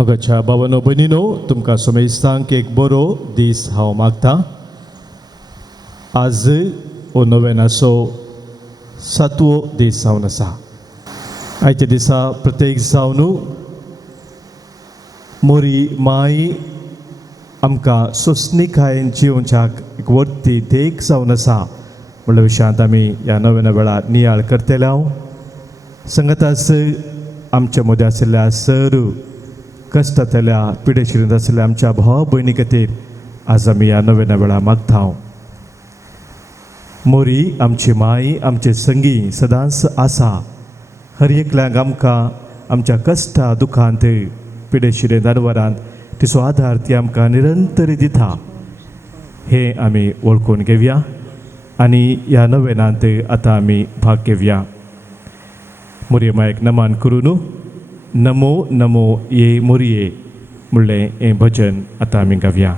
मोगाच्या भावांनो भयणीनो, तुमकां सोमेस्तांक एक बरो दीस हांव मागतां. आज हो नोवेनाचो 7वो दीस जावन आसा. आयच्या दिसा प्रत्येक जावन मोरी माय आमकां सोंसणीकायेन जिवोवच्याक एक वर्ती देख जावन आसा म्हणल्या विशयांत आमी ह्या नव्यान वेळार नियाळ करतले. हांव संगताच आमच्या मदीं आशिल्ल्या सर कश्टांतल्या पिडेशिरींत आशिल्ल्या आमच्या भाव भयणी खातीर आज आमी ह्या नव्यान वेळार मागता. मोरी आमची माय आमचे संगी सदांच आसा. हर एकल्याक आमकां आमच्या कश्टा दुखांत पिडेशिरेंत अनवरांत तिचो आधार ती आमकां निरंतर दिता. हे आमी वळखून घेवया आनी ह्या नव्यानांत आतां आमी भाग घेवया. मोरये मायक नमान करून नमो नमो ये मोरये म्हणलें हें भजन आतां आमी गावया.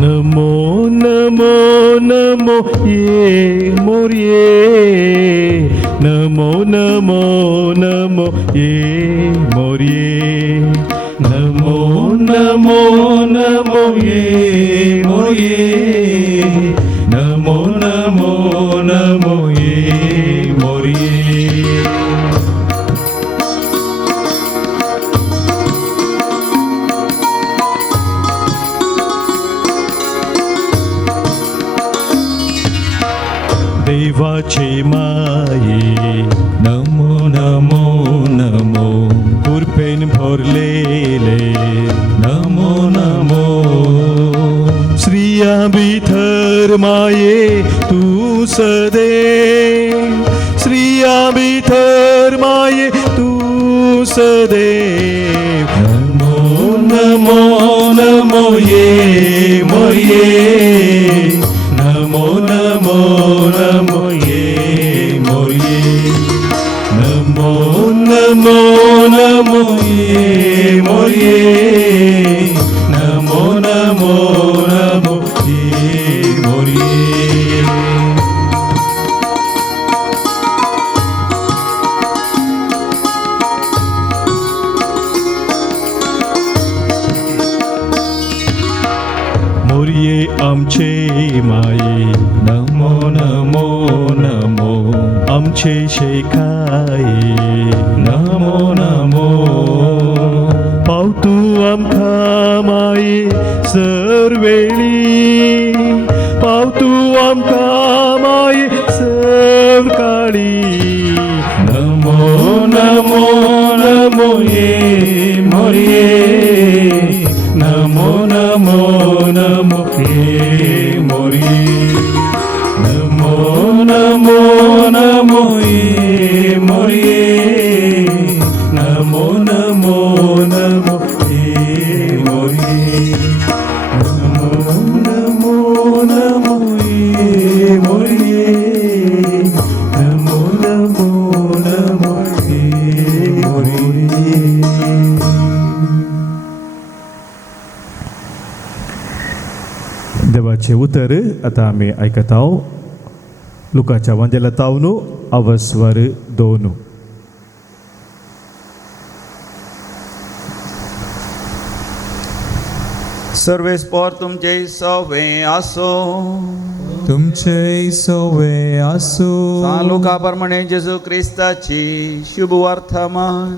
नमो नमो नमो ये मोरये, नमो नमो नमो ये मोरये, नमो नमो नमो ये मोरये, नमो नमो नमो ये मोरये. देवाचे माये नमो नमो नमो, कृपेन भरलेले नमो नमो. स्त्रिया भितर माये तू सदे, स्त्रिया भितर माये तू सदे. नमो नमो नमो ये मोरये, नमो नमो नमो ये मोरये, नमो नमो नमो ये मोरये, नमो नमो नमो ये मोरये. मोरये आमचे माये नमो नमो नमो, आमचे शेकाये नमो नमो. पाव तू आमकां माये सरवेळी, पाव तू आमकां माये सवकाळी. नमो नमो नमो ये मोरये, नमो नमो नमो ये मोरये, नमो नमो नमो ये मोरये, नमो नमो नमो ये मोरये, नमो नमो नमो ये मोरये, नमो नमो नमो ये मोरये. देवाचे उतर आतां आमी आयकता. लुकाच्या वांजेलातावन अवस्वर 2. सर्वेस्पर तुमचे सवे आसो, तुमचे सवे आसो. लुका प्रमाणे जेजू क्रिस्ताची शुभ वर्तमान.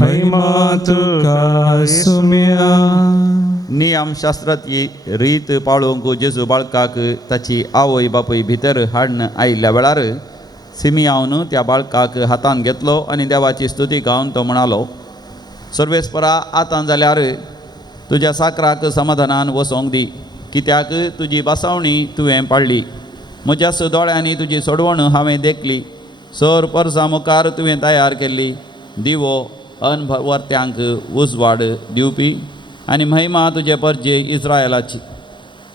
महिमा तुका सुम्या. नियमशास्त्राची रीत पाळूंक जेजू बाळकाक ताची आवय बापूय भितर हाडून आयिल्ल्या वेळार सिमियावन त्या बाळकाक हातान घेतलो आनी देवाची स्तुती गावन तो म्हणालो, सर्वेस्परा आतां जाल्यार तुज्या साकराक समाधानान वसोंक दी, कित्याक तुजी बासावणी तुवें पाळ्ळी. म्हज्या दोळ्यांनी तुजी सोडवण हांवें देखली. सर परसां मुखार तुवें तयार केल्ली. दिवो अनवर्त्यांक उजवाड दिवपी आनी महिमा तुजे परजे इस्रायलाची.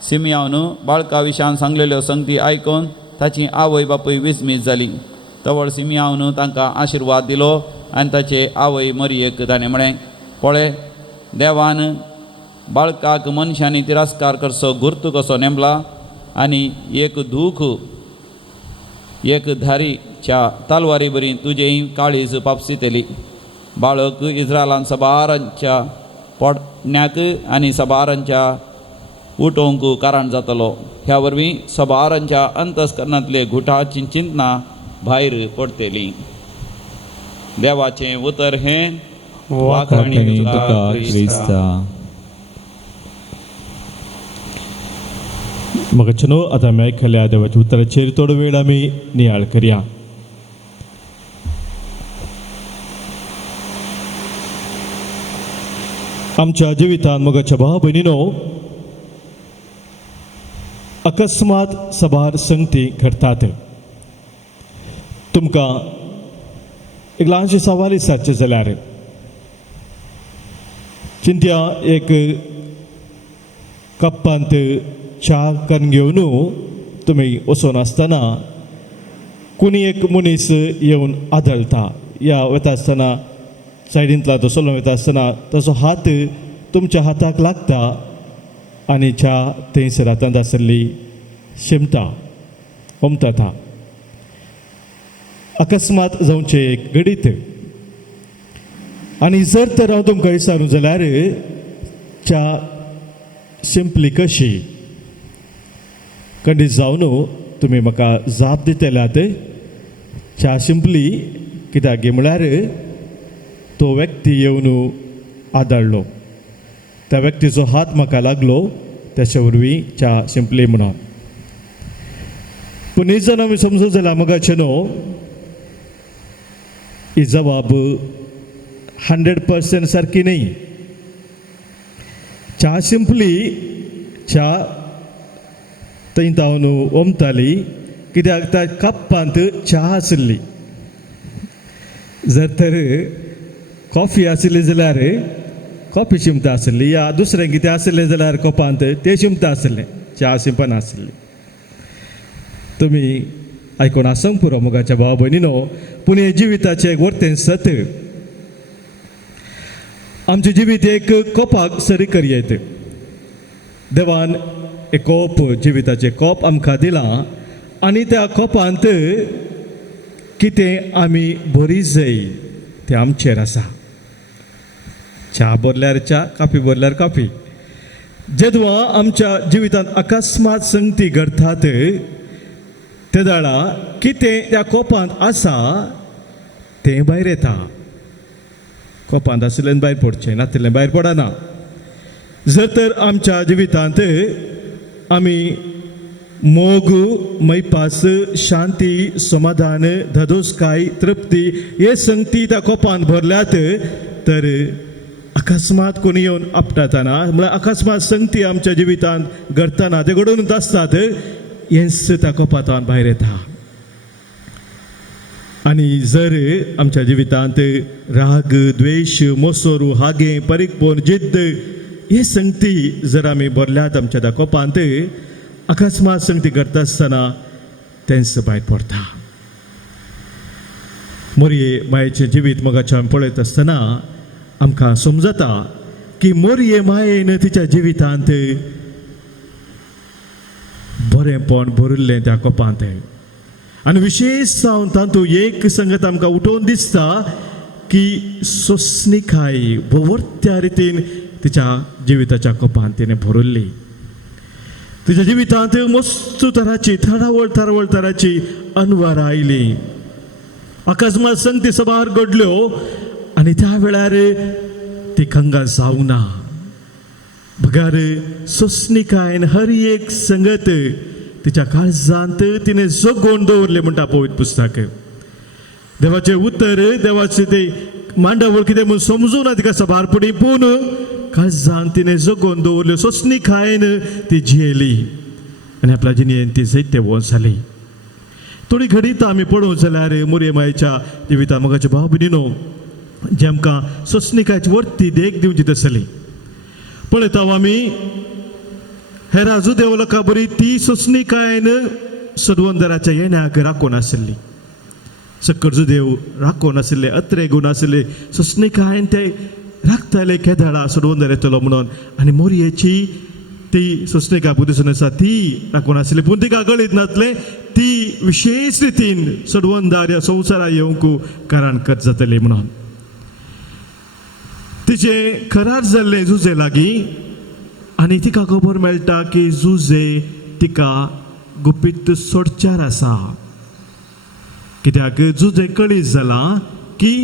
सिमियावन बाळका विशयान सांगलेल्यो संगती आयकून ताची आवय बापूय विस्मीत जाली. तवळ सिमियावन तांकां आशिर्वाद दिलो आनी ताचे आवय मरियेक ताणें म्हळें, पळय देवान बाळकाक मनशांनी तिरस्कार करचो गुर्त कसो नेमला आनी एक दूख एक धारीच्या तलवारी बरी तुजेय काळीज पापसितली. बाळक इस्रायलान सबारांच्या पोडण्याक आनी सबारांच्या उठोवंक कारण जातलो. ह्या वरवीं सबारांच्या अंतस्करणांतले घुटाची चिंतना भायर पडटली. देवाचें उतर हें वाखाणी तुका क्रिस्ता. मग चनो आता आमी आयकल्या देवाच्या उतराचेर थोडो वेळ आमी नियाळ करया. आमच्या जिवितांत मगाच्या भाव भयणीनो अकस्मात सबार संगती घडटात. तुमकां एक ल्हानशें सवाल विचारचें जाल्यार चिंत्या एक कप्पांत च्या करून घेवन तुमी वचून आसतना कोणी एक मनीस येवन आदळटा या वता आसतना सायडींतला तो चलून वता आसतना ताचो हात तुमच्या हाताक लागता आनी च्या थंयसर हातांत आसली शिमता ओमतता. अकस्मात जावचें एक घडीत. आनी जर तर हांव तुमकां विचारूं जाल्यार च्या शिंपली कशी खंडीत जावन तुमी म्हाका जाप दितल्यात च्या शिंपली कित्याक गे म्हळ्यार तो व्यक्ती येवन आदळ्ळो, त्या व्यक्तीचो हात म्हाका लागलो, त्याच्या वरवीं च्या शिंपली म्हणून. पूण ही जर आमी समजूं जाल्यार मगाचे न्हू ही जबाब 100% सारकी न्ही. च्या शिंपली च्या थंय जावन ओमताली कित्याक त्या कप्पांत च्या आसली. जर तर कॉफी आसली जाल्यार कॉफी शिंपता आसली या दुसरें कितें आसलें जाल्यार कपांत तें शिंपता आसलें, च्या शिंपना आसली. तुमी आयकून आसंक पुरो मोगाच्या भाव भयणीनो. पूण हे जिविताचें एक वर्तें सत. आमचें जिवीत एक कोपाक सरी करयत. देवान एक कोप जिविताचें कोप आमकां दिलां आनी त्या कोपांत कितें आमी भरी जाय तें आमचेर आसा. च्या भरल्यार च्या, कॉफी भरल्यार कॉफी. जेदवा आमच्या जिवितांत अकस्मात संगती घडटात ते दाळा कितें त्या कोपांत आसा तें भायर येता. कोपांत आसलें भायर पडचें, नासलें भायर पडना. जर तर आमच्या जिवितांत आमी मोग, मैपास, शांती, समाधान, धदोसकाय, तृप्ती हे संगती त्या कोपांत भरल्यात तर अकस्मात कोणी येवन आपटातना म्हळ्यार अकस्मात संगती आमच्या जिवितांत घडतना ते घडोवनूच आसतात हेंच त्या कोपांतल्यान भायर येता. आनी जर आमच्या जिवितांत राग, द्वेष, मोसोरू, हागे, परीकपण, जिद्द हे संगती जर आमी भरल्यात आमच्या त्या कोपांत अकस्मात संगती घडटा आसतना तेंच भायर पडटा. मोरये मायेचें जिवीत मोगाचें आमी पळयत आसतना आमकां समजता की मोरये मायेन तिच्या जिवितांत बरेंपण भरिल्लें त्या कोपांत. आनी विशेश जावन तातूंत एक संगत आमकां उठोवन दिसता की सोंसणीकाय भोवरत्या रितीन तिच्या जिविताच्या कोपांत तिणें भरिल्ली. तिच्या जिवितांत मस्त तराची थरावळ तराची अनवरां आयली. अकस्मात संगती सबार घडल्यो आनी त्या वेळार ती कंगाल जावना. भगार सोंसणीकायन हर एक संगत तिच्या काळजांत तिणें जगोवन दवरलें म्हणटा पवित्र पुस्तक. देवाचें उतर, देवाचें तें मांडावळ कितें म्हूण समजून तिका सबार पडी पूण काळजांत तिणें जगोवन दवरल्यो. सोंसणीकायन ती जियेली आनी आपल्या जिणेन ती जायते वंस जाली. थोडी घडीत आमी पळोवंक जाल्यार मोरये मायेच्या जिवितांत मोगाच्या भाव भयणीनो जे आमकां सोंसणीकायची वर्ती देख दिवची आसली. पळयता आमी हे राजू देवलोका बरी ती सोंसणीकायन सदवंदराच्या येण्याक राखून आसली. सक्करजो देव राखून आसले, अत्रे गुण आसले. सोंसणीकायन ते राखताले केदाळा सोडवून येतलो म्हणून आनी मोरयेची ती सोसणिका दिसून आसा ती राखून आसली पूण तिका कळीत नासले ती विशेष रितीन सोडवणदार ह्या संवसारा येवंक कारण करत जातली म्हणून तिचे करार जाल्ले जुजे लागीं आनी तिका खबर मेळटा की जुजे तिका गुपीत सोडच्यार आसा कित्याक जुजे कळीत जाला की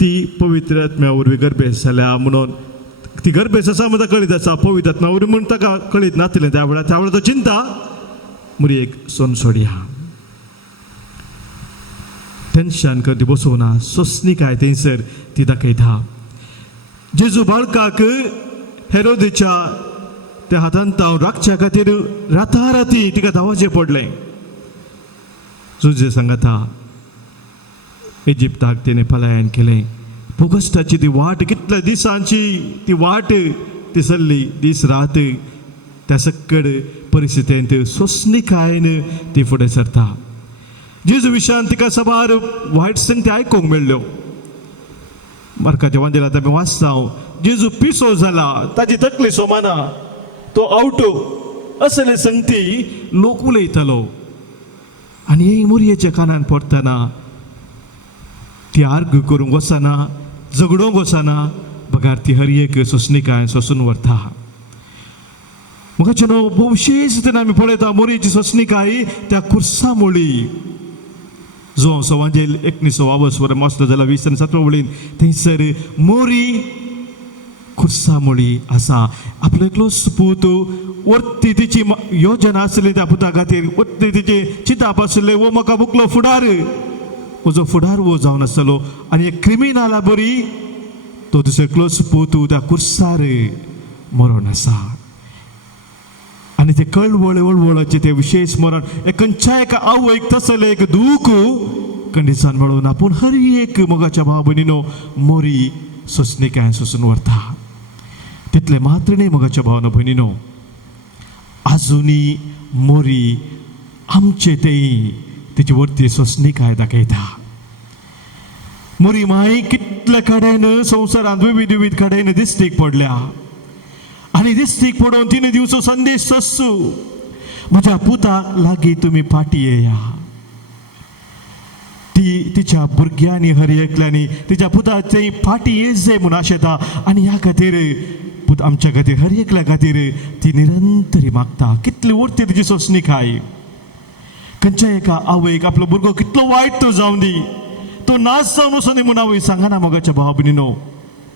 ती पवित्र आत्म्या वरवीं गर्भेस जाल्या म्हणून ती गर्भेस आसा म्हणटा कळीत आसा पवित्र आत्म्या वरवीं म्हण ताका कळीत नासलें त्या वेळार तो चिंता मुरयेक सोन सोडया टेन्शन करती बसोना सोसणिकाय थंयसर ती दाखयता जेजू बाळकाक हेरोदेच्या त्या हातांत राखच्या खातीर राती तिका धांवचें पडलें जुजे सांगता इजिप्ताक तिणें पलायन केलें ऑगस्टाची ती वाट कितल्या दिसांची ती वाट ती चल्ली दीस रात त्या सकड परिस्थितींत सोसणिकायेन ती फुडें सरता जेजू विशयान तिका सबार वायट संगती आयकूंक मेळ्ळ्यो मार्काच्या वांजेलांत आमी वाचता जेजू पिसो जाला ताची तकली सोमाना तो आवटो असले संगती लोक उलयतालो आनी हे मोरयेच्या कानान पडटना ती आर्ग करूंक वचना झगडोंक वचना बगार ती हर एक सोसणिकाय सोसून व्हरता म्हाका भोव विशेश रितीन आमी पळयता मोरयेची सोसणिकाय त्या खुर्सा मोळी जो सवांजेल 19 वर मसलो जाल्यार 20 आनी 7 वळीन थंयसर मोरी खुर्सा मोळी आसा आपलो एकलो पूत वरती तिची योजना आसली त्या पुता खातीर वरती तिचे चिताप आसले वो म्हाका मुकलो फुडार म्हजो फुडार वो जावन आसतलो आनी एक क्रिमिनला बरी तो दुसरो क्लोज पूत त्या खुर्सार मरण आसा आनी ते वळवळाचे ते विशेष मरण एक खंयच्या एका आवयक तसले एक दूख कंडिसान मेळून आपूण हर एक मोगाच्या भाव भयणीनो मोरी सोसणिकाय सोसून व्हरता तितले मात्र न्ही मोगाच्या भावानो भयणीनो आजुनी मोरी आमचे तें तिची वरती सोसणिकाय दाखयता मोरी माय कितले कडेन संवसारांत विविध कडेन दिश्टीक पडल्या आनी दिश्टीक पडोवन 3 दिवस संदेश सस्सू म्हज्या पुताक लागीं तुमी फाटी येया ती तिच्या भुरग्यांनी हर एकल्यांनी तिच्या पुताचे फाटी येजे म्हूण आशेता आनी ह्या खातीर पूत आमच्या खातीर हर एकल्या खातीर ती निरंतरी मागता कितली उरते तिची सोसणिकाय खंयच्या एका आवयक आपलो भुरगो कितलो वायट तो जावन दी तो नाच जावन वचून दी म्हूण आवय सांगना मोगाच्या भावा भयणीनो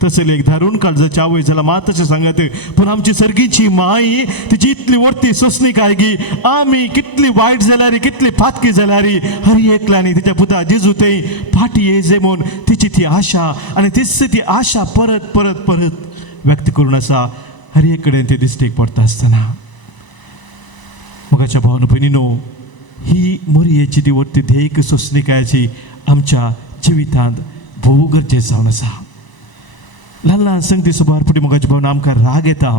तसले एक धारून काळजाची आवय जाल्यार मात तशें सांगात पूण आमची सर्गीची माय तिची इतली वरती सोसणिकाय गी आमी कितली वायट जाल्यार कितली फातकी जाल्यार हर एकल्यांनी तिच्या पुता जेजू ते फाटी येजे म्हूण तिची ती आशा आनी तीच ती आशा परत परत परत व्यक्त करून आसा हर एक कडेन ती दिश्टीक पडटा आसतना मोगाच्या भावानो भयणीनो ही मोरयेची ती वरती देख सोसणिकायची आमच्या जिवितांत भोव गरजेचं जावन आसा ल्हान ल्हान संगती सुमार फुडें मोगाच्या भावान आमकां राग येता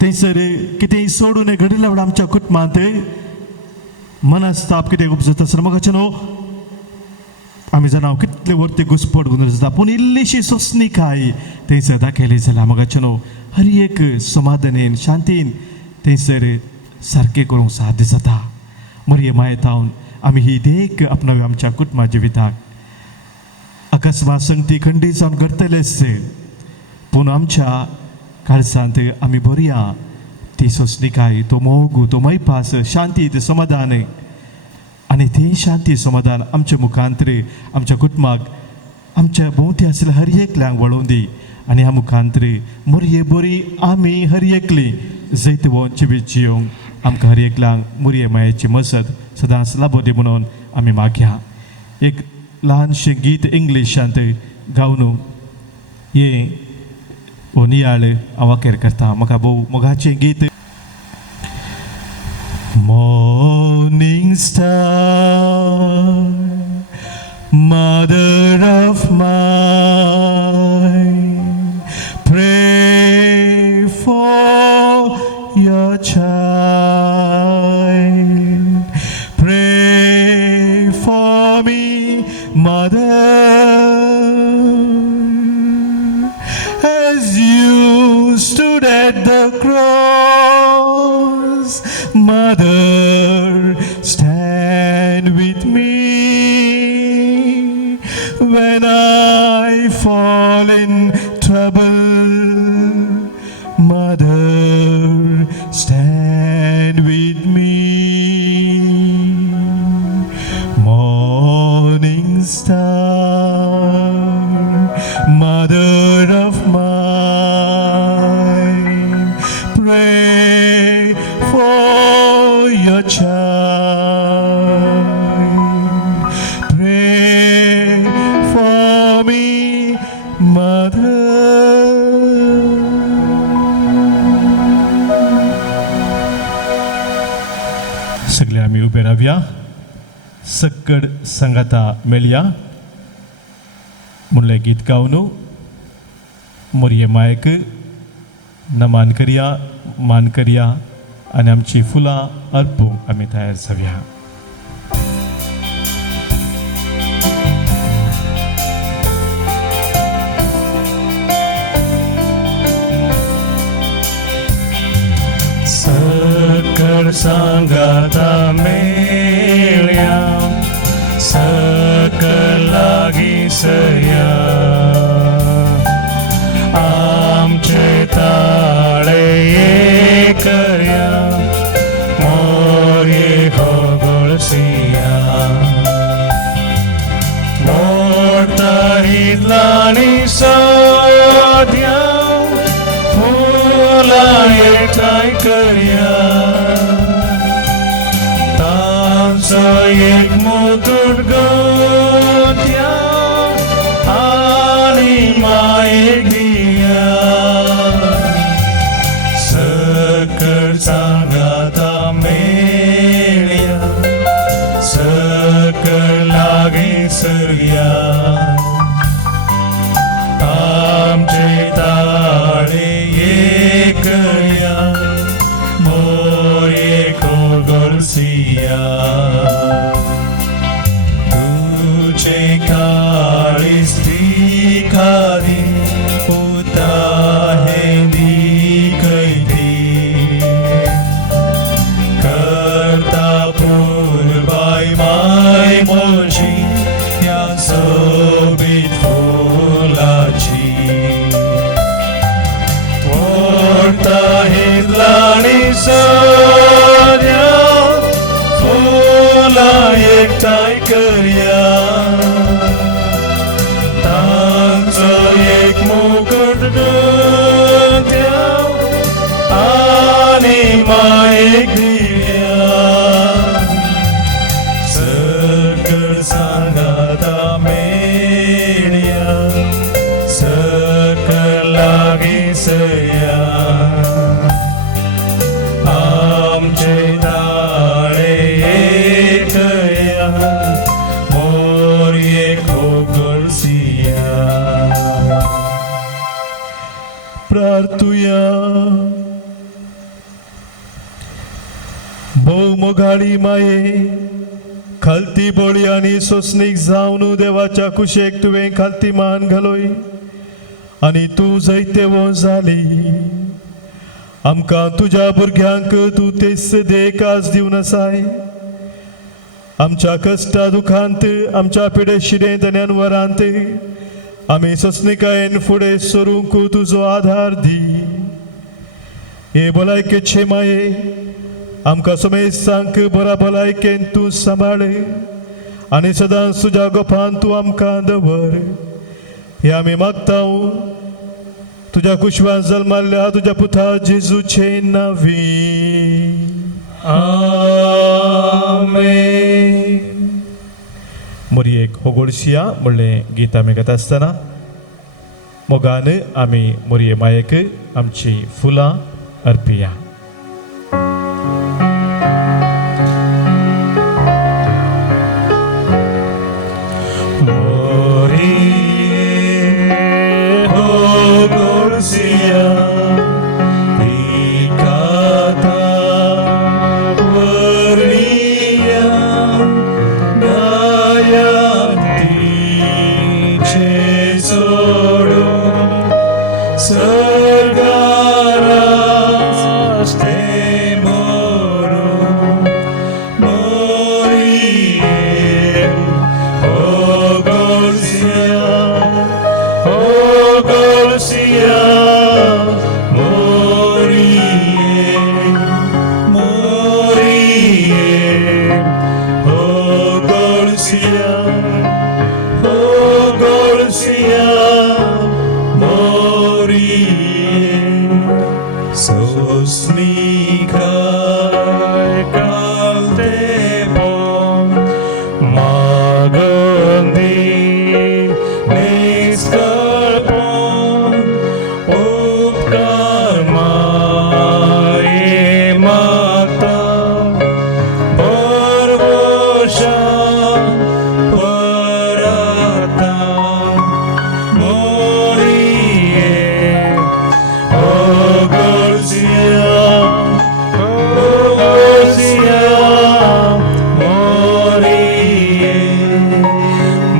थंयसर कितेंय सोडून घडयल्या वेळार आमच्या कुटुंबांत मनस्ताप कितें उपजता आसतना मोगाचें न्हू आमी जाणा कितले वरती घुसपट घेवन आसता पूण इल्लीशी सोसणिकाय थंयसर दाखयली जाल्यार मोगाचें न्हू हर एक समाधानेन शांतीन थंयसर सारकें करूंक साध्य जाता मोरये मायेतावन आमी ही देख आपणावी आमच्या कुटुंबा जिविताक अकस्मात संगती खंडीत जावन घडतले आसचे पूण आमच्या काळजांत आमी बरया ती सोसणिकाय तो मोग तो मैपास शांती ते समाधान आनी ती शांती समाधान आमच्या मुखांतर आमच्या कुटुंबाक आमच्या भोंवती आसल्या हर एकल्यांक वळोवन दी आनी ह्या मुखांतर मोरये बरी आमी हर एकली जैत भोवन जिवीत जियोंक आमकां हर एकल्यांक मोरये मायेची मसत सदांच लाभो दी म्हणून आमी मागया एक ल्हानशें गीत इंग्लिशांत गावन हे हो नियाळ हांव वाकेर करता म्हाका भोव मोगाचें गीत मॉर्निंग स्टार मदर ऑफ मायन प्रे फॉर योर चाइल्ड प्रे for me mother at the cross. Mother, stand with me when I fall in trouble. Mother, stand with me. Morning star, mother of mine, pray for your child. Pray for me, mother. सगळे आम्ही उभे राहूया. सक्कड संगाता मेळया म्हणलें गीत गावन मोरये मायक नमान करया, मान करया आनी आमची फुलां अर्पूंक आमी तयार जावया. सकळ सांगाता मेळया, सकळ लागीं सरया, आमचे ताळे एक करया, मोरये होगळसिया. मोडतारीतलांनी सोद्या, फुलां एकठांय करया, तांचो एक मुकुट गोत्या आनी मायेक दिया. सकळ सांगाता मेळया, सकळ लागीं सरया, आमचे ताळे एक करया, मोरये होगळसिया. तुझे काळीज दिखारी उता हेंदी कैदी, करता पूर्वाय माय मोची या सोबीत फुलाची. मोडता हितलांनी सोद्या, फुलां एकठांय करया, तांचो एक मुकुट गोत्या आनी मायेक दिया. सकळ सांगाता मेळया, सकळ लागीं सरया, आमचे ताळे एक करया, मोरये होगळसिया. प्रार्थुया. भोव मोगाळी माये, खालती बळी आनी सोसणीक जावन देवाच्या कुशेक तुवें खालती मान घालोय आनी तूं जायते वो जाली. आमकां तुज्या भुरग्यांक तूं तेच देख आज दिवन आसाय. आमच्या कश्टा दुखांत, आमच्या पिडेशिरेंत आनी अनवरांत आमी सोसणिकायेन फुडें सरूंक तुजो आधार दी. हे भलायकेचे माये, आमकां समेस्तांक बरा भलायकेन तूं सांबाळ आनी सदांच तुज्या गोपान तूं आमकां दवर. हे आमी मागता तुज्या कुशवान जल्माल्ल्या तुज्या पुता जेजूचे नांवी. आमेन. मोरयेक होगळसिया म्हणलें गीत आमी गाता आसतना मोगान आमी मोरये मायेक आमची फुलां अर्पिया. Sargara Golsia, Morie, Morie, oh Golsia, Morie, Sosnikar Kaltebon, Magandi Niskalpon, Upkarmaye Mata, Barbosha Parata, Morie, oh Golsia, Morie,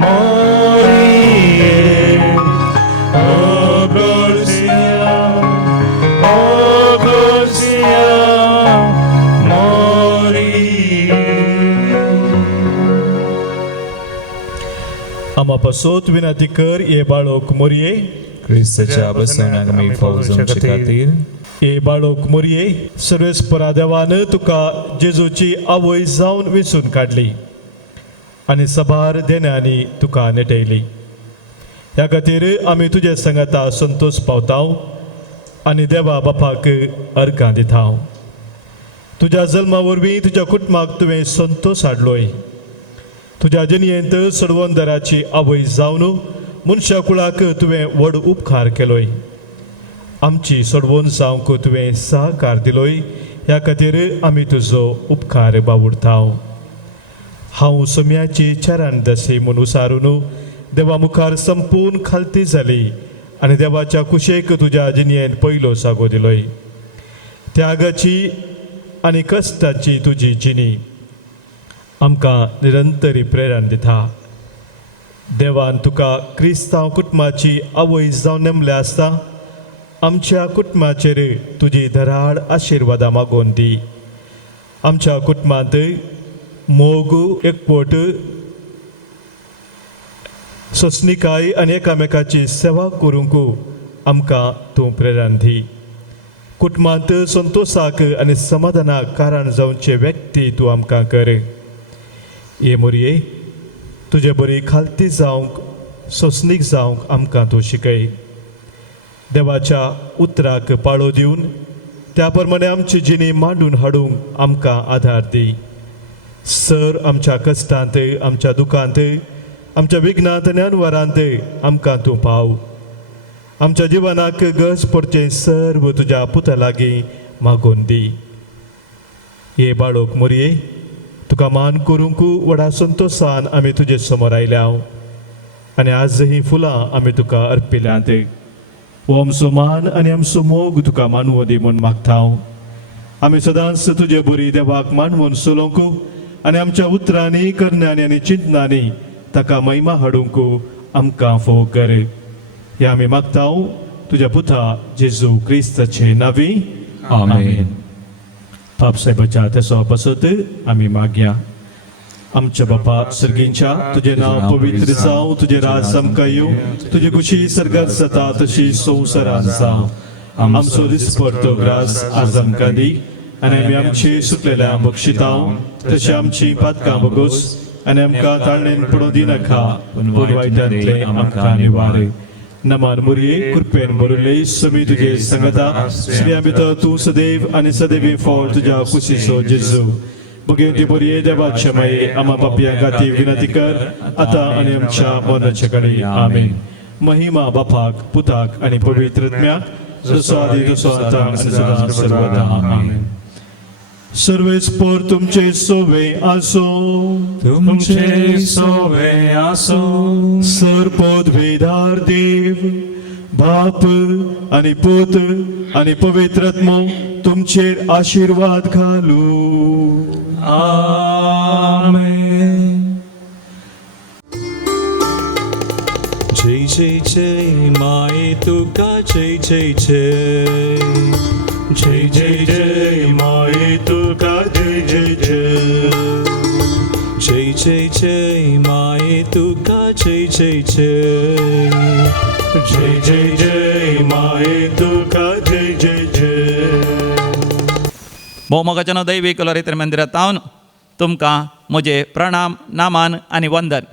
Morie, oh Golsia, Morie. आम्हापासोत विनंती कर ये बाळोक मोरये ख्रिस्ताच्या बसवणागमी फौज आमचे खातीर ये बाळोक मोरये सर्वेस्परा देवान तुका जेजूची आवय जावन वेचून काडली आनी सभार देण्यानी तुका नेटयली. ह्या खातीर आमी तुजे संगता संतोष पावताव आनी देवा बापाक अर्गां दिताव. तुज्या जल्मा वरवीं तुज्या कुटुंबाक तुवें संतोष हाडलोय. तुज्या जनियेंत सडवंदराची आवय जावन मनशा कुळाक तुवें व्हड उपकार केलोय. आमची सोडवण जावंक तुवें सहकार दिलोय. ह्या खातीर आमी तुजो उपकार बावुरताव. हांव सोम्याची चरण दशी म्हूण उसारून देवा मुखार संपूर्ण खालती जाली आनी देवाच्या कुशेक तुज्या जिणयेन पयलो सागो दिलोय. त्यागाची आनी कश्टाची तुजी जिणी आमकां निरंतरी प्रेरण दिता. देवान तुका क्रिस्तांव कुटुंबाची आवय जावन नेमल्या आसता आमच्या कुटुंबाचेर तुजी धराड आशिर्वादा मागोवन दी. आमच्या कुटुंबांत मोग एकवट सोसणीकाय आनी एकामेकाची सेवा करूंक आमकां तूं प्रेरण दी. कुटुंबांत संतोषाक आनी समाधानाक कारण जावचे व्यक्ती तूं आमकां कर. ये मोरये तुजे बरी खालती जावंक सोसणीक जावंक आमकां तूं शिकय. देवाच्या उतराक पाळो दिवन त्या प्रमाणे आमची जिणी मांडून हाडूंक आमकां आधार दी. सर आमच्या कश्टांत आमच्या दुखांत आमच्या विघ्नांत आनी अनवरांत आमकां तूं पाव. आमच्या जिवनाक गरज पडचें सर्व तुज्या पुता लागीं मागोवन दी. ये बाळोक मोरये तुका मान करूंक व्हडा संतोषान आमी तुजे समोर आयल्या आनी आज ही फुलां आमी तुका अर्पिल्यांत. हो आमचो मान आनी आमचो मोग तुका मानवो दी म्हूण मागतांव. आमी सदांच तुजे बरी देवाक मानवून चलोवंक आनी आमच्या उतरांनी करण्यांनी आनी चिंतनांनी ताका महिमा हाडूंक आमकां फोव कर. हे आमी मागतांव तुज्या पुता जेजू क्रिस्ताचे नांवी आमेन. पाप साहेबाच्या तेसो बसत आमी मागया. आमच्या बापा सर्गींच्या तुझे नाव पवित्र जावं, तुझे राज आमकां येवं, तुझी खुशी सर्गात जाता तशी संवसारांत जावं. आमचो दिसपडतो ग्रास आज आमकां दी आनी आमी आमची सुकलेल्या बक्षितांव तशी आमची पातकां बगोस आनी आमकां ताळणेन पडूं दिनाका पूण वायटांतले आमकां निवार. नमान मुरये कृपेन बरयले समी तुजे संगता स्त्रियां भितर तूं सदैव आनी सदैवी फळ तुज्या कुशीचो जेजू. बगे ती बरये देवाचे माये आम्हा पापयां खातीर विनंती कर आतां आनी आमच्या मरणाचे घडी. आमेन. महिमा बापाक पुताक आनी पवित्र आत्म्याक जसो आदी तसो आतां आनी सदां सर्वदा. आमेन. सर्वेस्पर तुमचे सोवे आसो, तुमचे सोवे आसो. सरपद वेदार देव बाप आनी पुत आनी पवित्र आत्मो तुमचेर आशीर्वाद घालू. आमेन. जय जय जय माये तुका जय जय जय. जय जय जय माये तुका जय जय जय. जय जय जय माये तुका जय जय जय. जय जय जय माये माये तुका जय जय जय. भोवमोगाच्या दैवीक लरित्र मंदिरात हांव तुमकां म्हजे प्रणाम नामान आनी वंदन.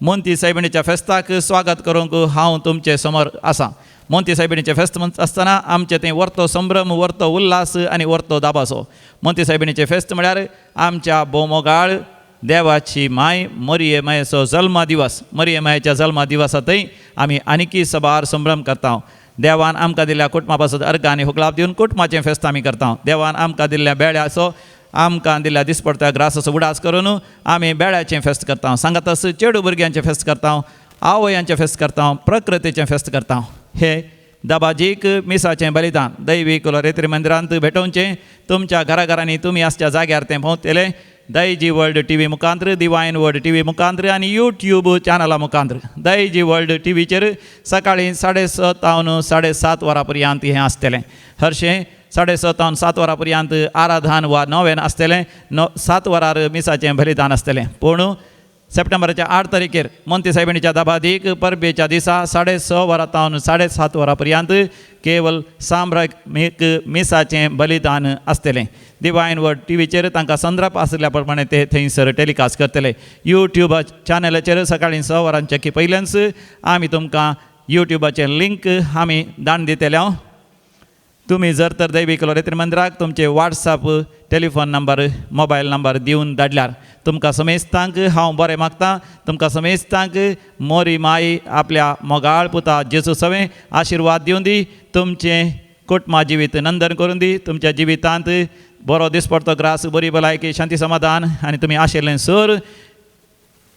मोंती सायबिणीच्या फेस्ताक स्वागत करूंक हांव तुमचे समोर आसां. मोंती सायबिणीचें फेस्त म्हणटा आसतना आमचें तें वर्तो संभ्रम, वर्तो उल्हास आनी वर्तो दाबासो. मोंती सायबिणीचें फेस्त म्हळ्यार आमच्या भोवमोगाळ देवाची माय मरिये मायेचो जल्मा दिवस. मरिये मायेच्या जल्मा दिवसांतय आमी आनिकी सबार संभ्रम करता. देवान आमकां दिल्ल्या कुटुंबा पासून अर्घ आनी हुगलाब दिवन कुटुंबाचें फेस्त आमी करता. देवान आमकां दिल्ल्या बेड्याचो आमकां दिल्ल्या दिसपडट्या ग्रासाचो उडास करून आमी बेड्याचें फेस्त करता. सांगातस चेडू भुरग्यांचें फेस्त करता, आवयांचें फेस्त करता, प्रकृतीचें फेस्त करता. हे दाबाजीक मिसाचें बलिदान दैवीक लरित्री मंदिरांत भेटोवचें. तुमच्या घराघरांनी तुमी आसच्या जाग्यार तें भोंवतले. दैजी वर्ल्ड TV मुखांत्र, दिवायन वर्ल्ड TV मुखांत्र आनी यूट्यूब चॅनला मुखांत्र. दैजी वर्ल्ड TVचेर सकाळीं 6:30 तावन 7:30 वरां पर्यंत हें आसतलें. हरशें 6:30 तावन 7 वरां पर्यंत आराधन वा नोवेन आसतलें. 7 वरार मिसाचें बलिदान आसतलें. पूण सप्टेंबराच्या 8 तारखेर मोंती सायबिणीच्या दाबादीक परबेच्या दिसा 6:30 वरां तावन 7:30 वरां पर्यंत केवल सामरामीक मिसाचें बलिदान आसतलें. दिवायन वर्ल्ड TVचेर तांकां संदर्भ आसल्या प्रमाणे ते थंयसर टेलिकास्ट करतले. यूट्यूब चॅनलाचेर सकाळीं 6 वरांचे पयल्याच आमी तुमकां यूट्यूबाचें लिंक आमी धाडून दितले. तुमी जर तर दैवीक लरित्री मंदिराक तुमचे WhatsApp telephone number, mobile number दिवन धाडल्यार तुमकां समेस्तांक हांव बरें मागतां. तुमकां समेस्तांक मोरी माई आपल्या मोगाळ पुता जेजू सवें आशिर्वाद दिवन दी. तुमचें कुटुंबा जिवीत नंदन करून दी. तुमच्या जिवितांत बरो दिसपडटो ग्रास, बरी भलायकी, शांती समाधान आनी तुमी आशिल्लें सर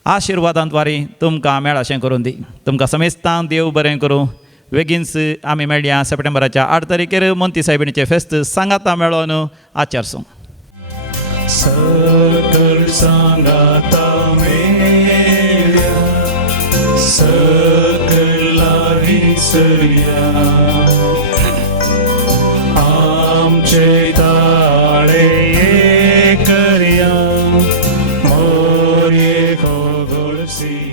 आशिर्वादांत वारी तुमकां मेळाशें करून दी. तुमकां समेस्तांक देव बरें करूं. बेगीनच आमी मेळया सप्टेंबराच्या 8 तारखेर मोंती सायबिणीचें फेस्त सांगाता मेळोन आचारसूं. सकल सांगाता मेळया, सकला विसरया, आमचे ताळे करया, मोरये गोगोळसिया.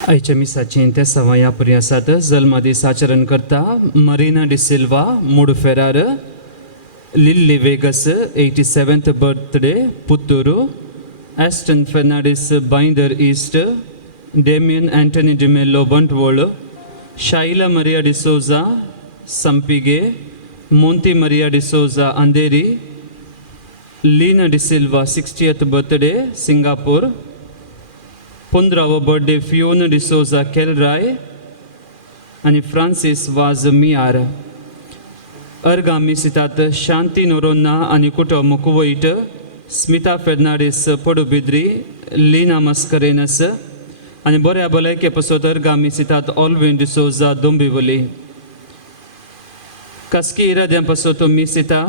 आयच्या मिसाचें ते सवाया पर्यासात जल्मादीस आचरण करता मरीना डिसिल्वा मूड फेरार, Lilly Vegas 87th birthday Puttur, Aston Fernandes Bhayander East, Damien Anthony D'Mello Bantwal, Shaila Maria D'Souza Sampige, Monty Maria D'Souza Andheri, Leena D'Silva 60th birthday Singapore, 15वा बर्थडे फियोना डिसोजा केलराय आनी फ्रांसीस वाज मियार. अर्गामी सितात शांती नोरोन्ना आनी कुटुंब कुवैट, स्मिता फेर्नांडीस पडुबिद्री, लीना मस्करेनस आनी बऱ्या भलायके पासत अर्गामी सितात ऑल्विन डिसोजा दोंबिवली. कास्की इराद्यां पासत मिसिता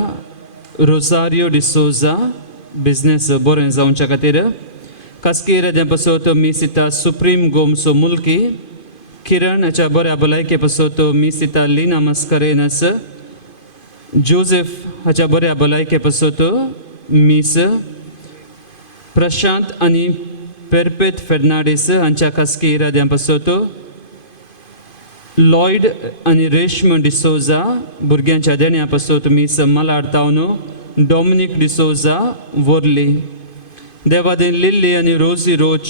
रोसारियो डिसोजा बिझनेस बरें जावच्या खातीर. कास्की इराद्यां पासत मिसिता सुप्रीम गोमसो मुल्की. किरण हाच्या बऱ्या भलायके पासत मिसिता लीना मस्करेनस. जोसेफ हाच्या बऱ्या भलायके पासत मीस. प्रशांत आनी पेरपेत फेर्नांडीस हांच्या कास्की इराद्यां पासत. लॉयड आनी रेश्म डिसोजा भुरग्यांच्या देण्या पासत मीस मालाड तावन. डॉमिनिक डिसोजा वर्ली. देवादीन लिल्ली आनी रोजी रोच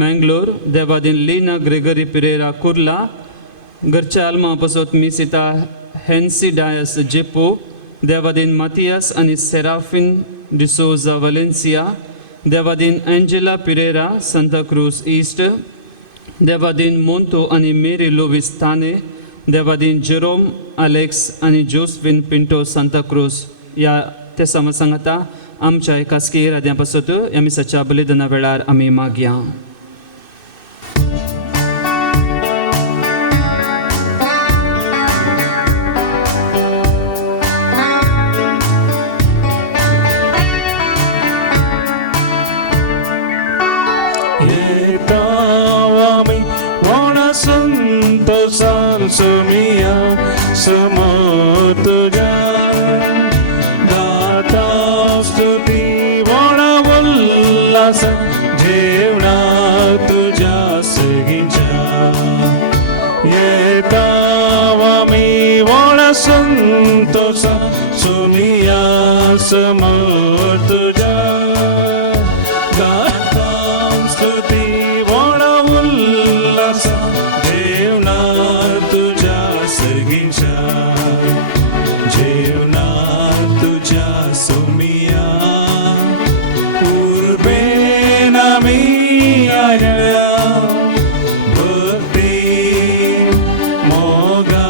मँगलोर. देवादीन लीना ग्रेगरी पिरेरा कुर्ला. घरच्या आल्मा पासत मिसिता हेन्सी डायस जेपो. देवादीन मातियास आनी सेराफिन डिसोजा वलेन्सिया. देवादीन एंजेला पिरेरा सांता क्रूज ईस्ट. देवादीन मोंतो आनी मेरी लोविस थाने. देवादीन जेरोम अलेक्स आनी जोसफिन पिंटो सांता क्रूज. ह्या ते सांगता आमच्या कास्की इराद्यां पासत ह्या मिसाच्या बलिदाना वेळार आमी मागया. संतोषा जाऊन सुमिया समोर तुझ्या गाता स्तुती वण उल्हास जेवणा तुझ्या सगींच्या येतावा मी वण संतोष सुमिया समोर तुझ्या गाता स्तुती वण उल्हास जेवणा तुझ्या सगींच्या जेवणा तुझ्या सुमिया उर्बेन आमी आयल्या भक्ती मोगा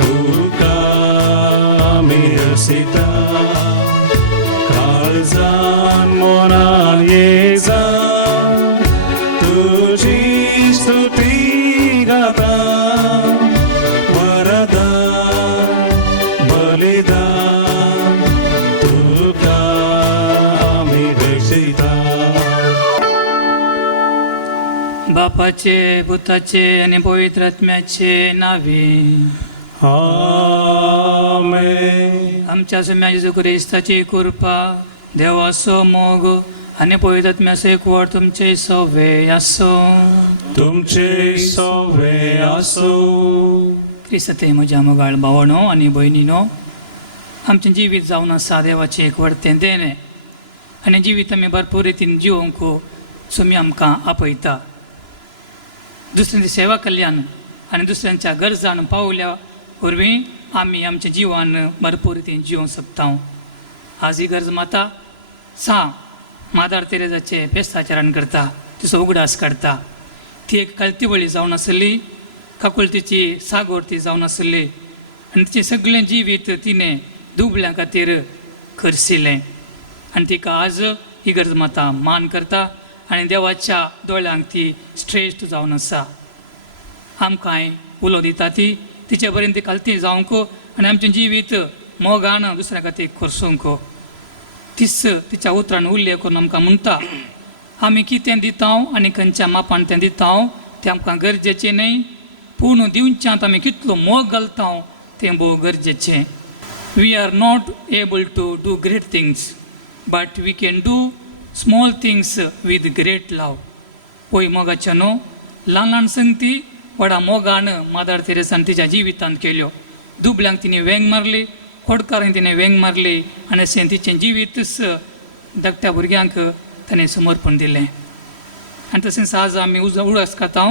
तुका आमी हसिता काळजान मोनान येजा तुझी स्तुती गाता वरदान बलिदान तुका आमी दर्शिता बापाचे पुताचे आणि पवित्र आत्म्याचे नावे आमेन आमच्या सम्या जेजू क्रिस्ताची कृपा देवाचो मोग आणि पवित्र आत्म्याचो एकवट तुमचे सवे आसो तुमचे सवे आसो क्रिस्ते म्हज्या मोगाळ भावणो आणि भयणीनो आमचें जिवीत जावन आसा देवाचें एकवट तें देणे आनी जिवीत आमी भरपूर रितीन जिवंक सुमी आमकां आपयता दुसऱ्यांची सेवा केल्ल्यान आनी दुसऱ्यांच्या गरजान पावल्या वरवीं आमी आमच्या जिवान भरपूर रितीन जिवंक शकता आज ही गरज माता मादार तेरेजाचे फेस्ताचरण करता तिचो उगडास काडता ती एक कल्तीवळी जावन आसली काकुळतीची सागोर जावन आसली आनी तिचें सगळें जिवीत तिणें दुबळ्यां खातीर खर्चिलें आनी तिका आज ही गरज माता मान करता आनी देवाच्या दोळ्यांक ती श्रेश्ठ जावन आसा आमकां उलो दिता ती तिचे पर्यंत ती कालती जावंक आनी आमचें जिवीत मोगान दुसऱ्या खातीर खर्चूंक तीच तिच्या उतरान उल्लेख करून आमकां म्हणटा आमी कितें दिता आनी खंयच्या मापान तें दिता तें आमकां गरजेचें न्हय पूण दिवच्यांत आमी कितलो मोग घालता तें भोव गरजेचें we are not able to do great things but we can do small things with great love पळय मोगाच्या न्हू ल्हान ल्हान संगती व्हडा मोगान मादार तेरेसान तिच्या जिवितांत केल्यो दुबल्यांक तिणें वेंग मारली खोडकारांक तिणें वेंग मारली आनी अशें तिचें जिवीतच धाकट्या भुरग्यांक ताणें समर्पण दिलें आनी तशेंच आज आमी उडस करता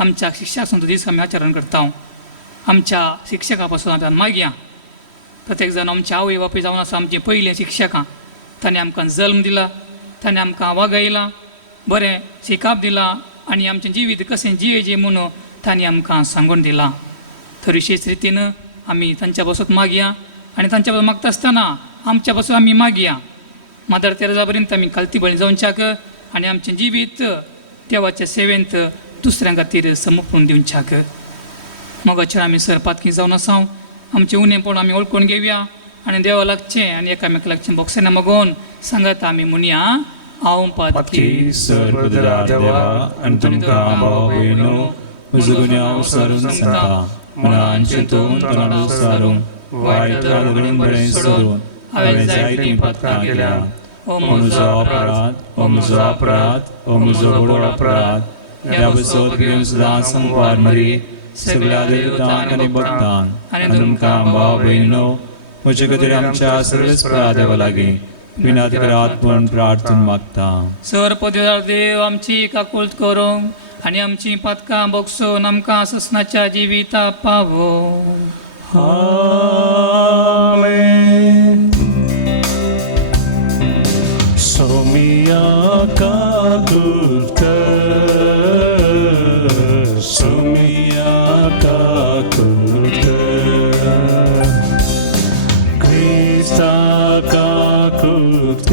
आमच्या शिक्षक संत दीस आमी आचरण करता आमच्या शिक्षका पासून आमी मागया प्रत्येक जाण आमच्या आवय बापूय जावन आसा आमचे पयले शिक्षकां ताणें आमकां जल्म दिला ताणें आमकां वागयलां बरें शिकाप दिलां आनी आमचें जिवीत कशें जियेचें म्हणून तांणी आमकां सांगून दिलां तर विशेश रितीन आमी तांच्या पासून मागया आनी तांच्या पासून मागता आसतना आमच्या पासून आमी मागया मादार तेरेजा पर्यंत आमी कालतीबळी जावच्याक आनी आमचें जिवीत देवाच्या सेवेंत दुसऱ्यां खातीर समर्पण दिवच्याक मोगाचेर आमी सरपातकी जावन आसा आमचें उणेपण आमी वळखून घेवया आनी देवा लागचें आनी एकामेक लागचें बोक्सांना मागोवन सांगात आमी म्हणया हांव पातकी सर्वदरा देवा आनी तुमकां भाव भयणो म्हजो गुन्यांव सारून सांगता मनान चिंतून तोंडान सारून वायट लागून बरें सोडून हांवें जायतीं पातकां केल्या ओ म्हजो अपराध ओ म्हजो अपराध ओ म्हजो व्हड अपराध ह्या बसत घेवन सदां संपार मरी सगळ्या देवतांक आनी भक्तांक आनी तुमकां भाव भयणो म्हजे खातीर आमच्या सर्वच देवा लागीं विनात करात पूण प्रार्थून मागता सर्वपदार देव आमची काकुळट करूंक आनी आमची पातकां बोगसून आमकां ससनाच्या जिविता पावो आमेन सोमिया काकुळट सोमिया काकुळट क्रिस्ता काकुळट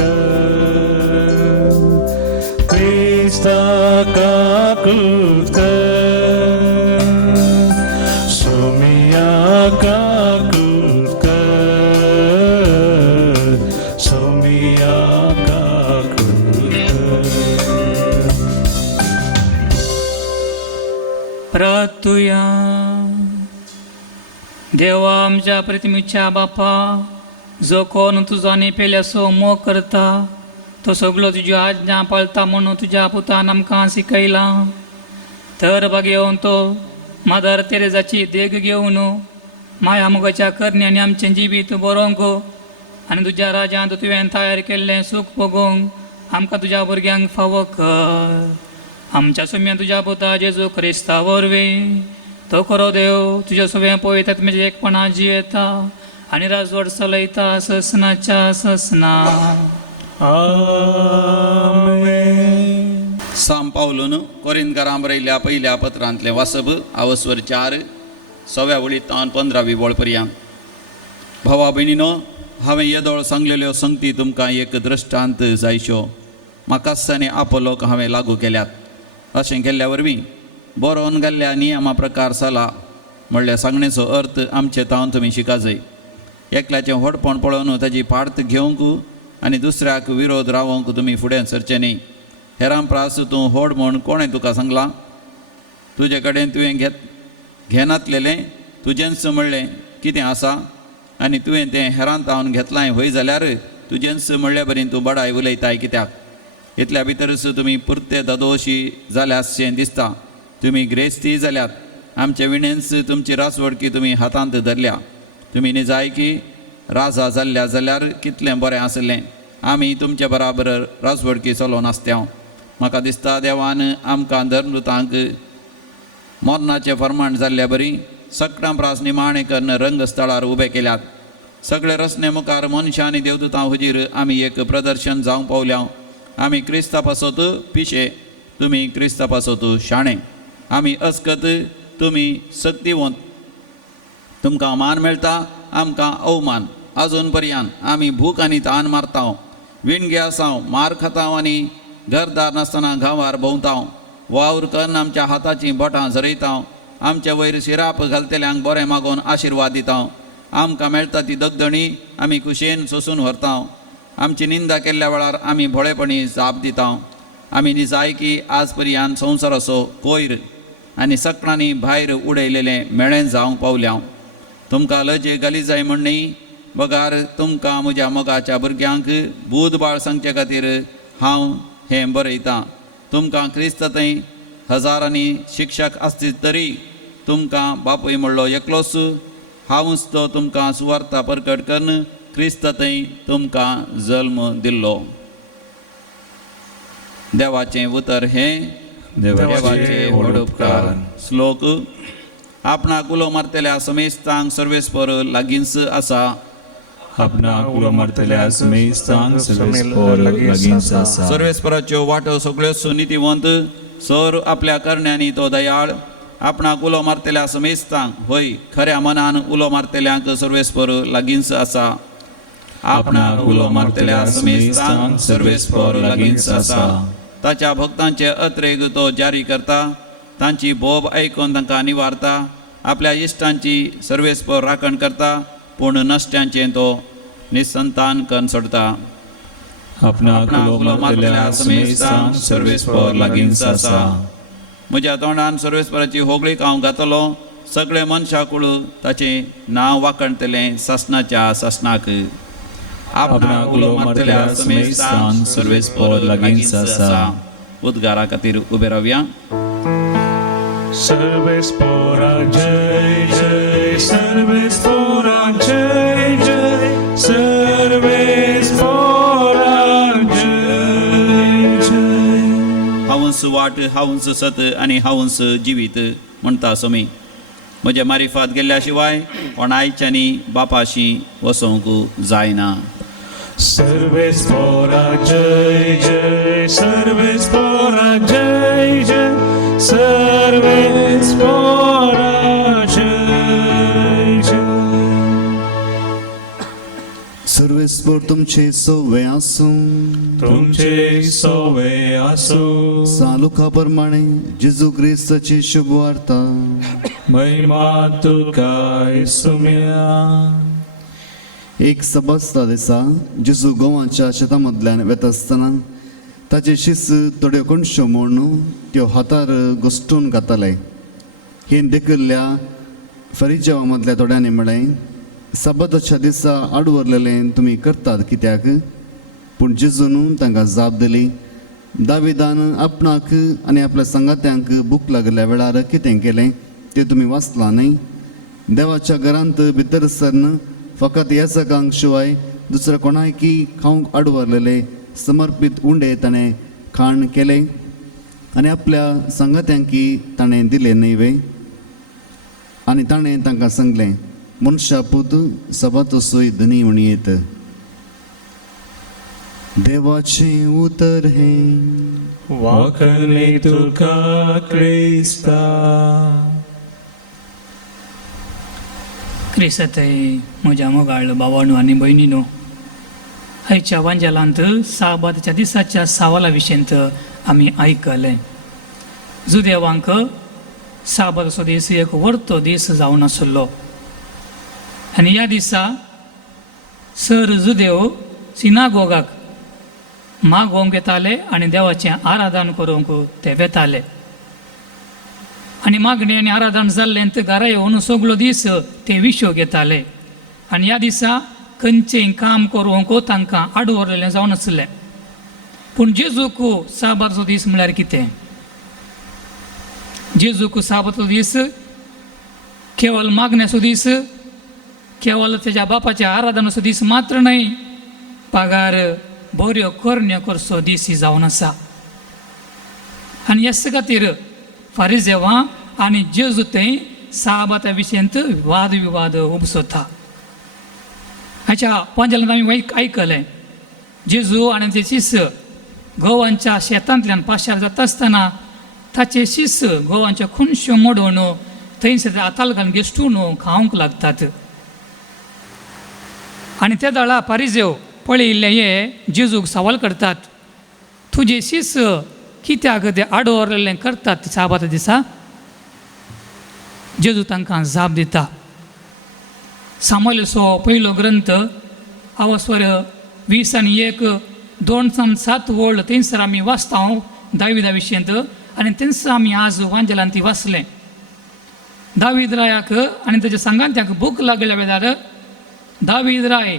क्रिस्ता काकुळट सोमिया काकुळट सोमिया प्रार्थुया देवा आमच्या प्रतिमेच्या बापा, जो कोण तुझा नेपेल्यासो मोग करता तो सगळो तुज्यो आज्ञा पाळता म्हणून तुज्या पुतान आमकां शिकयला. तर घेवन तो मादार तेरेजाची देग घेवन माया मोगाच्या करण्याने आमचें जिवीत बरोवंक आनी तुज्या राजांत तुवें तयार केल्लें सूख भोगोवंक आमकां तुज्या भुरग्यांक फावो कर. आमच्या सुम्या तुज्या पुता जेजू क्रिस्ता वरवीं तो खरो देव तुज्या सगळें पळयतात म्हणजे एकपणां जियेता आनी राजवट चलयता ससनाच्या ससना. साम पावलून कोरिंदकारां बरयल्ल्या पयल्या पत्रांतलें वाचप आवस्वर 4 6व्या वळींतल्यान 15वी वळ पर्यंत. भावा भयणीनो, हांवें येदोळ सांगलेल्यो संगती तुमकां एक दृश्टांत जायच्यो म्हाकाच आनी आपोलोक हांवें लागू केल्यात. अशें केल्ल्या वरवीं बरोवन घाल्ल्या नियमा प्रकार जाला म्हणल्यार सांगणेचो अर्थ आमचे तावन तुमी शिका जाय. एकल्याचें व्हडपण पळोवन ताची पार्थ घेवंक आनी दुसऱ्याक विरोध रावोंक तुमी फुडें सरचें न्ही. हेरां प्रास तूं व्हड म्हूण कोणें तुका सांगलां? तुजे कडेन तुवें घेनातलेलें तुजेंच म्हणलें कितें आसा आनी तुवें तें हेरां तावन घेतलां वय जाल्यार तुजेंच म्हणले बरें तूं बडाय उलयताय कित्याक? इतल्या भितरच तुमी पुर्ते ददोशी जाल्याशें दिसता. तुमी ग्रेस्ती जाल्यात. आमचे विणेंच तुमची रासवडकी तुमी हातांत धरल्या. तुमी निजायकी राजा जाल्ल्या जाल्यार कितलें बरें आसलें. आमी तुमचे बराबर रासवडकी चलोवन आसत्या. म्हाका दिसता देवान आमकां धर्मदूतांक मरणाचें फर्माण जाल्ल्या बरी सक्रां प्रास निमाणें करून रंगस्थळार उबे केल्यात. सगळे रस्ने मुखार मनशां आनी देवदूतां हुजीर आमी एक प्रदर्शन जावंक पावल्या. आमी क्रिस्ता पासत पिशे, तुमी क्रिस्ता पासत शाणे. आमी अस्कत, तुमी सक्तिवंत. तुमकां मान मेळटा, आमकां अवमान. अजून पर्यंत आमी भूक आनी तान मारतांव, विणगे आसांव, मार खातांव आनी घरदार नासतना गांवार भोंवतांव. वावर करून आमच्या हाताचीं बोटां झरयतांव. आमच्या वयर शिराप घालतल्यांक बरें मागोवन आशिर्वाद दितांव. आमकां मेळटा ती दगदणी आमी खुशेन सोंसून व्हरतांव. आमची निंदा केल्ल्या वेळार आमी भोळेपणी जाप दितांव. आमी निजायकी आज पर्यंत संवसाराचो कोयर आनी सकाळांनी भायर उडयलेलें मेळें जावंक पावल्यां. तुमकां लजे घाली जाय म्हण न्ही, बगार तुमकां म्हज्या मोगाच्या भुरग्यांक बुधबाळ सांगचे खातीर हांव हें बरयतां. तुमकां क्रिस्त थंय हजारांनी शिक्षक आसत तरी तुमकां बापूय म्हणलो एकलोच. हांवूच तो तुमकां सुवार्ता परकट करून क्रिस्त थंय तुमकां जल्म दिल्लो. देवाचें उतर हें देवाचे व्हड उपकार. श्लोक. आपणाक उलो मारतल्या समेस्तांक सर्वेस्पर लागींच आसा. आपणाक उलो मारतल्या समेस्तांक सर्वेस्पर लागींच आसा. सर्वेस्पराच्यो वाटो सगळ्योच नितीवंत. सर आपल्या करण्यांनी तो दयाळ. आपणाक उलो मारतल्या समेस्तांक होय खऱ्या मनान उलो मारतल्यांक सर्वेस्पर लागींच आसा. आपणाक उलो मारतल्या समेस्तांक सर्वेस्पर लागींच आसा. ताच्या भक्तांचे अत्रेग तो जारी करता. तांची बोब आयकून तांकां निवारता. आपल्या इश्टांची सर्वेस्पर राखण करता, पूण नश्ट्यांचें तो निसंतान करून सोडता. आपणाक उलो मारतल्या समेस्तांक सर्वेस्पर लागींच आसा. म्हज्या तोंडान सर्वेस्पराची होगळीक हांव घातलो. सगळे मनशाकुळ ताचें नांव वाखणतलें ससनाच्या ससनाक. आपणाक उलो मारतल्या समेस्तांक सर्वेस्पर लागींच आसा. उद्गारा खातीर उबे रावया. सर्वेस्परा जय जय, सर्वेस्परा जय जय, सर्वेस्परा जय जय. हांवूच वाट, हांवूच सत आनी हांवूच जिवीत म्हणटा समी. म्हजे मारिफात गेल्ल्या शिवाय कोणायच्यानी बापाशी वसोंक जायना. सर्वेस्परा जय जय, सर्वेस्परा जय जय, सर्वेस्परा जय जय. सर्वेस्पर तुमचे सवे आसूं. तुमचे सवे आसूं. सालुका प्रमाणे जेजू क्रिस्ताची शुभ वार्ता. महिमा तुका येसुम्या. एक सबस्ता दिसा जेजू गोवाच्या शेतामदल्यान वेता आसतना ताचे शिस थोड्यो कणश्यो म्हूण त्यो हातार घोष्टून घातले हे देखिल्ल्या फरिजेवा मदल्या थोड्यांनी म्हळें सबताच्या दिसा आडवरलेलें तुमी करतात कित्याक? पूण जेजून तांकां जाप दिली, दाविदान आपणाक आनी आपल्या संगात्यांक भूक लागल्या वेळार कितें केलें तें तुमी वाचलां न्ही? देवाच्या घरांत भितर सरन फकत येसकांक शिवाय दुसऱ्या कोणायकी खावंक आडवरलेले समर्पीत उंडे ताणें खाण केलें आनी आपल्या संगात्यांकी ताणें दिले न्हय. आनी ताणें तांकां सांगलें, मनशा पूत सबातो सोय धनी म्हूण येत. देवाचें उतर हें वाखले तुका क्रिस्ता. क्रिस्तय म्हज्या मोगाळ भावांनो आनी भयणीनो, आयच्या वांजेलांत साबाताच्या दिसाच्या सावाला विशयंत आमी आयकलें. जुदेवांक साबाताचो दीस एक वर्तो दीस जावन आसलो आनी ह्या दिसा सर जुदेव सिनागोगाक मागोवंक येताले आनी देवाचें आराधन करूंक ते वेताले. आनी मागणी आनी आराधन जाल्लें ते घरा येवन सगळो दीस ते विशो घेताले. आनी ह्या दिसा खंयचेंय काम करूंक तांकां आडवरलेलें जावन आसलें. पूण जेजूक साबाताचो दीस म्हळ्यार कितें? जेजूक साबाताचो दीस केवळ मागण्याचो दीस, केवळ तेज्या बापाच्या आराधनाचो दीस मात्र न्हय, पगार बऱ्यो करण्यो करचो दीस जावन आसा. आनी हेच खातीर फारिजेवां आनी जेजू थंय साबाता विशयंत वाद विवाद उपसता. हाच्या पंजालांत आमी आयकलें जेजू आनी ते शिश्य गोवांच्या शेतांतल्यान पाशार जाता आसतना ताचे शिश्य गोवांच्या खुनश्यो मोडून थंयसर आताल घालून गेश्टून खावंक लागतात. आनी त्या दाळा फारिजेव पळयिल्ले हे जेजूक सवाल करतात, तुजे शिश्य कित्याक ते आडवरलेलें करतात साबाता दिसा? जेजू तांकां जाप दिता. सामुएलाचो पयलो ग्रंथ आवस्वर 20 आनी 1, 2-7 वळ थंयसर आमी वाचता दाविदा विशयंत आनी थंयसर आमी आज वांजेलांत ती वाचलें. दावीद रायाक आनी ताच्या सांगात्यांक भूक लागल्या वेळार दावीद राय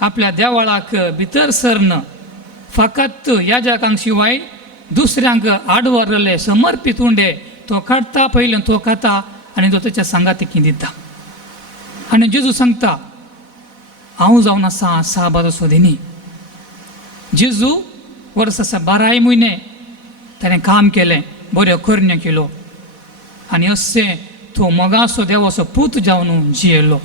आपल्या देवाळाक भितर सरन फकत याजकांक शिवाय दुसऱ्यांक आडवरलेले समर्पीत उंडे तो काडटा, पयलें तो खाता आनी तो ताच्या सांगातीक दिता. आनी जेजू सांगता, हांव जावन आसा साबाताचो दिनी. जेजू वर्साचा 12 म्हयने ताणें काम केलें, बऱ्यो करण्यो केलो आनी अशें तो मोगाचो देवाचो पूत जावन जियेलो.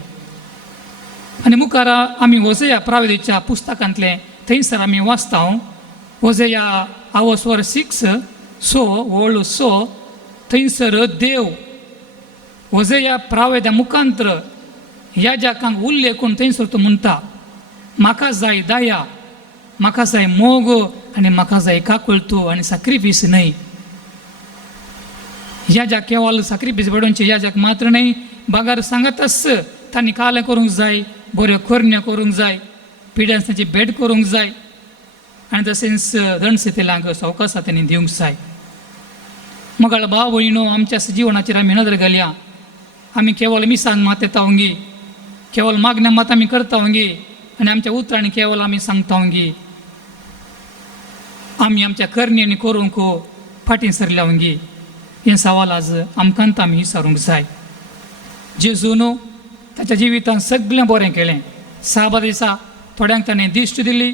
आनी मुखार आमी होसेया प्रावेदीच्या पुस्तकांतले थंयसर आमी वाचता होसेया आवस्वर 6 वळ 6 थंयसर देव होसेया प्रावेद्या मुखांतर याजकांक उल्लेख करून थंयसर तो म्हणटा, म्हाका जाय दया, म्हाका जाय मोग आनी म्हाका जाय काकुळतो आनी सॅक्रिफीस न्हय. याजक केवळ सॅक्रिफीस बेडोवचे याजक मात्र न्हय, बागार सांगतास तांणी कालें करूंक जाय, बऱ्यो करण्यो करूंक जाय, पिड्यांची भेट करूंक जाय आनी तशेंच दंडसेतेल्यांक सवकासा तांणी दिवंक जाय. मोगाळ भाव भयणो, आमच्या जिवनाचेर आमी नदर घालया. आमी केवळ मिसान मात येता वंगी, केवळ मागण्या मात आमी करता वंगी आनी आमच्या उतरांनी केवळ आमी सांगता वंगी. आमी आमच्या करण्यांनी करूंक फाटीं सरल्या वंगी. हें सवाल आज आमकांत आमी विचारूंक जाय. जेजून ताच्या जिवितांत सगळें बरें केलें. साबात दिसा थोड्यांक ताणें दिश्ट दिली,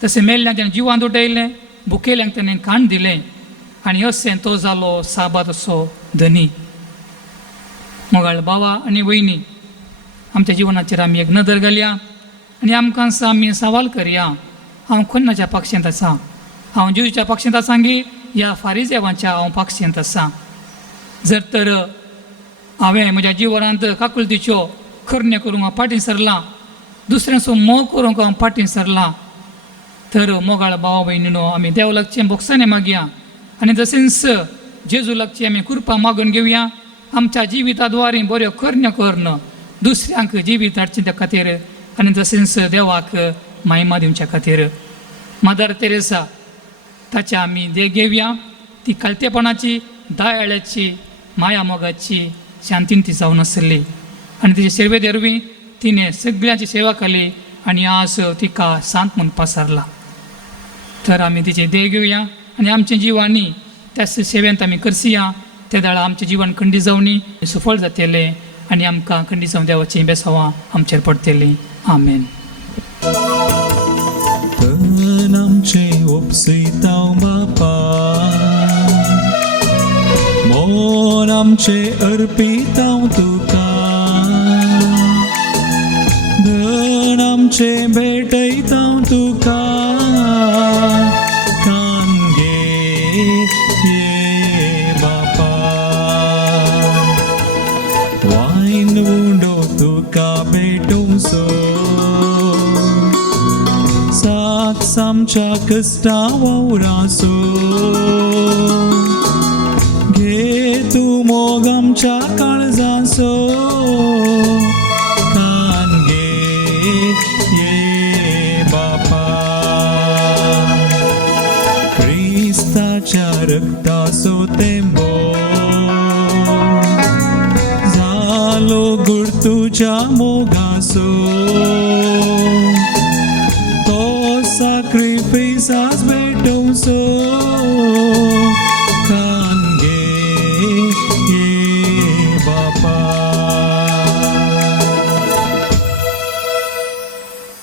तशें मेल्ल्यांक ताणें जिवांत उठयलें, भुकेल्यांक ताणें खाण दिलें आनी अशें तो जालो साबाताचो धनी. मोगाळ भावा आनी भयणी, आमच्या जिवनाचेर आमी एक नदर घालया आनी आमकां आमी सवाल करया, हांव खंयच्या पक्षांत आसा? हांव जेजूच्या पक्षांत आसा गी या फारिजेवांच्या हांव पक्षांत आसा? जर तर हांवें म्हज्या जिवनांत काकुळतीच्यो करण्यो करूंक हांव फाटीं सरलां, दुसऱ्यांचो मोग करूंक हांव फाटीं सरलां, तर मोगाळ भाव भयणीनो, आमी देव लागचें बोगसाने मागया आनी तशेंच जेजू लागची आमी कृपा मागून घेवया. आमच्या जिविताद्वारे बऱ्यो करण्यो करून दुसऱ्यांक जिवीत हाडचें त्या खातीर आनी तशेंच देवाक महिमा दिवच्या खातीर. मदर तेरेसा ताच्या आमी देख घेवया. ती कालतेपणाची, दयाळ्याची, माया मोगाची शांतीन ती जावन आसली आनी तिचे सेवे देरवी तिने सगळ्यांची सेवा केली आणि आज तिका सांत म्हणून पसारला. तर आमी तिचे देव घेवया आनी आमच्या जिवांनी त्या सेवेंत आमी करसिया. त्या दाळा आमचें जिवन खंडी जावनी सुफळ जातलें आनी आमकां खंडी जावन देवाची बेसांवां आमचेर पडटलीं. आमेन. तन आमचे उपसिताव बापा, मोन आमचे अर्पिताव तुका, धन आमचे भेटयताव तुका, कांगे ये बापा, वाइन उडो तुका भेटूं सो, साक्ष आमच्या कष्टा वावरासो, घे तू मोग आमच्या काळजासो, कांगे ये बापा, क्रिस्ताच्या रक्ताचो तेंबो जालो गुड तुझ्या मोगासो, तो sacrifices भेटोसो, कांगे ये बापा.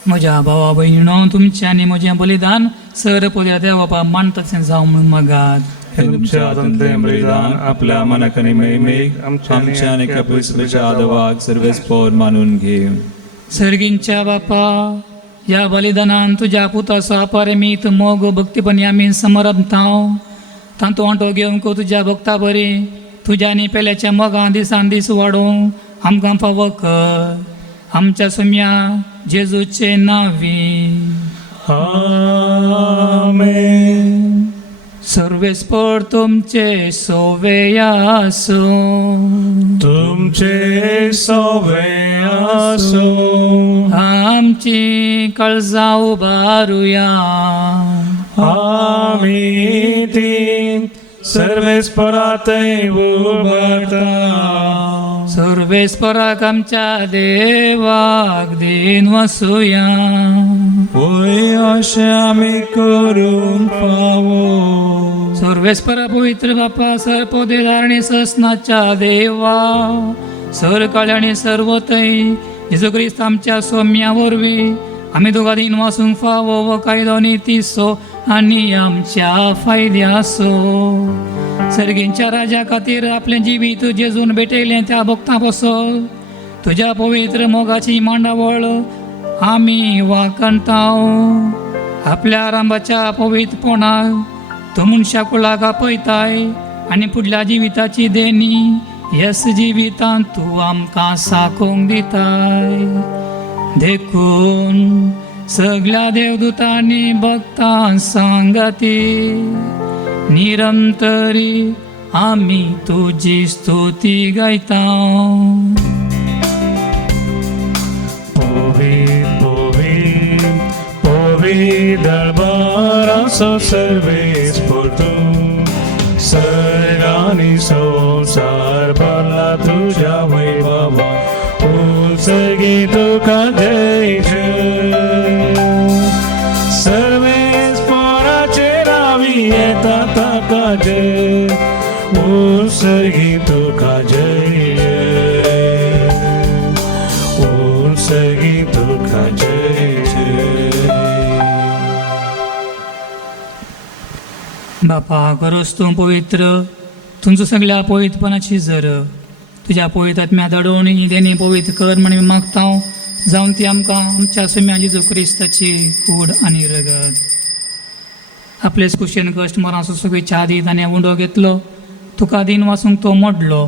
म्हज्या भावा भयणीनो, तुमचें आनी म्हजें बलिदान सर पोद्या देवा मानताचें जावं म्हणून मागात. हे तुमच्या हातांतलें बलिदान आपल्या मनाकनी मेळमेक आमच्या आनी कपिस्त्राच्या आदवाक सर्वेस्पोर मानून घे. सर्गींच्या बापा, या बलिदानान तुझ्या पुताचो अपारमीत मोग भक्तीपणी आमी समरमताव. तांतू वांटो घेवंक तुज्या भक्ता बरी तुज्या आनी पेल्याच्या मोगां दिसान दीस वाडोवंक आमकां फावो कर. आमच्या सुम्या जेजूचे नांवी. आमेन. सर्वेस्पर तुमचे सोवे आसो. तुमचे सोवे आसो. आमची काळजां उबारुया. आमी ती सर्वेस्परातय उबारता. सर्वेस्पराक आमच्या देवाक दिन वसूया. होय अशें आमी करूंक फावो. सर्वेस्परा पवित्र बापा, सर पोदेदारणी ससनाच्या देवा, सर काळे आनी सर्वतय जेजू क्रिस्त आमच्या सौम्या वरवीं आमी दोगां दिन वाचूंक फावो व कायदो नितीसो आनी आमच्या फायद्यासो. सर्गींच्या राजा खातीर आपलें जिवीत जेजून भेटयलें त्या भक्तां पासोल तुज्या पवित्र मोगाची मांडावळ आमी वाकणटाव. आपल्या रांबाच्या पवित्रपणाक तो मनशा कुळाक आपयताय आनी फुडल्या जिविताची देणी ह्याच जिवितांत तूं आमकां साकोंक दिताय. देखून सगळ्या देवदूतांनी भक्तां सांगाती निरंतरी आमी तुजी स्तुती गायता. दरबाराचो सर्वेस्पर तूं, सर्ग आनी संवसार भरला तुज्या वैभवा. उत्सर्गी तुका जय जय. सर्वेस्पराचेर आमी येता ताका जय. उत्सर्गी तुका जय जय. उत्सर्गी तुका जय जय. बापा, गरज तूं पवित्र, तुमचो सगळ्या पवित्रपणाची जर तुज्या पवित्र आत्म्या धाडून ही देणी पवित्र कर म्हणून मागता. जावन ती आमकां आमच्या सुम्या जेजू क्रिस्ताची कूड आनी रगत. आपलेच कुशेन कश्ट मरांचो सुखीच्या आदीत आनी उंडो घेतलो. तुका दिन वाचूंक तो मोडलो.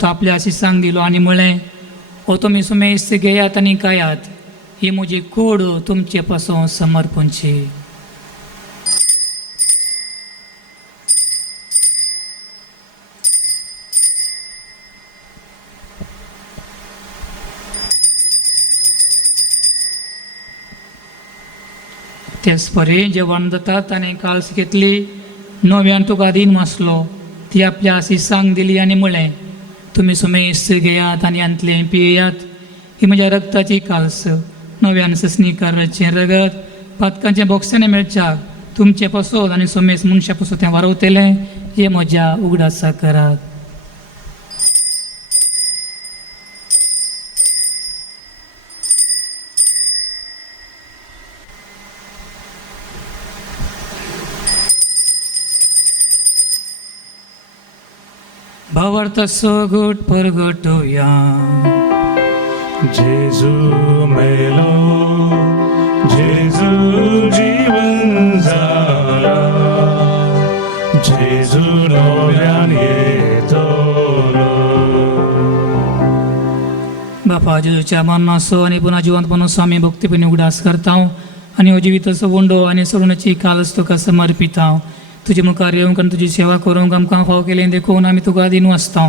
तो आपल्या शिसांक दिलो आनी म्हळें, हो तुमी सुमे इस्त घेयात आनी खायात. ही म्हजी कूड तुमचे पासून समर्पणची. तेच परी जेवण जातात आनी काल्स घेतली. नव्यान तुका दिन वाचलो. ती आपल्या आशिसांक दिली आणि म्हळें तुमी सुमेस घेयात आनी अंतले पियेयात ही म्हज्या रक्ताची काल्स नव्यान ससनीकाराचें रगत पातकांच्या बोक्सांनी मेळच्याक तुमचे पसोत आनी सुमेस मनशा पसोत तें वारवतलें हे म्हज्या उगडासा करात. भावार्थाचो घोट परगटुया. जेजू मेलो, जेजू जीवन जाला, जेजू नव्यान येतलो. बापा जेजूच्या मरणाचो आनी पुन्हा जिवंतपणाचो आमी भक्तीपणी उगडास करता आनी हो जिविताचो वंडो आनी सोडूनची कालच तुका समर्पिता. तुजे मुखार येवंक आनी तुजी सेवा करूंक आमकां फाव केलें देखून आमी तुका दिन वाचता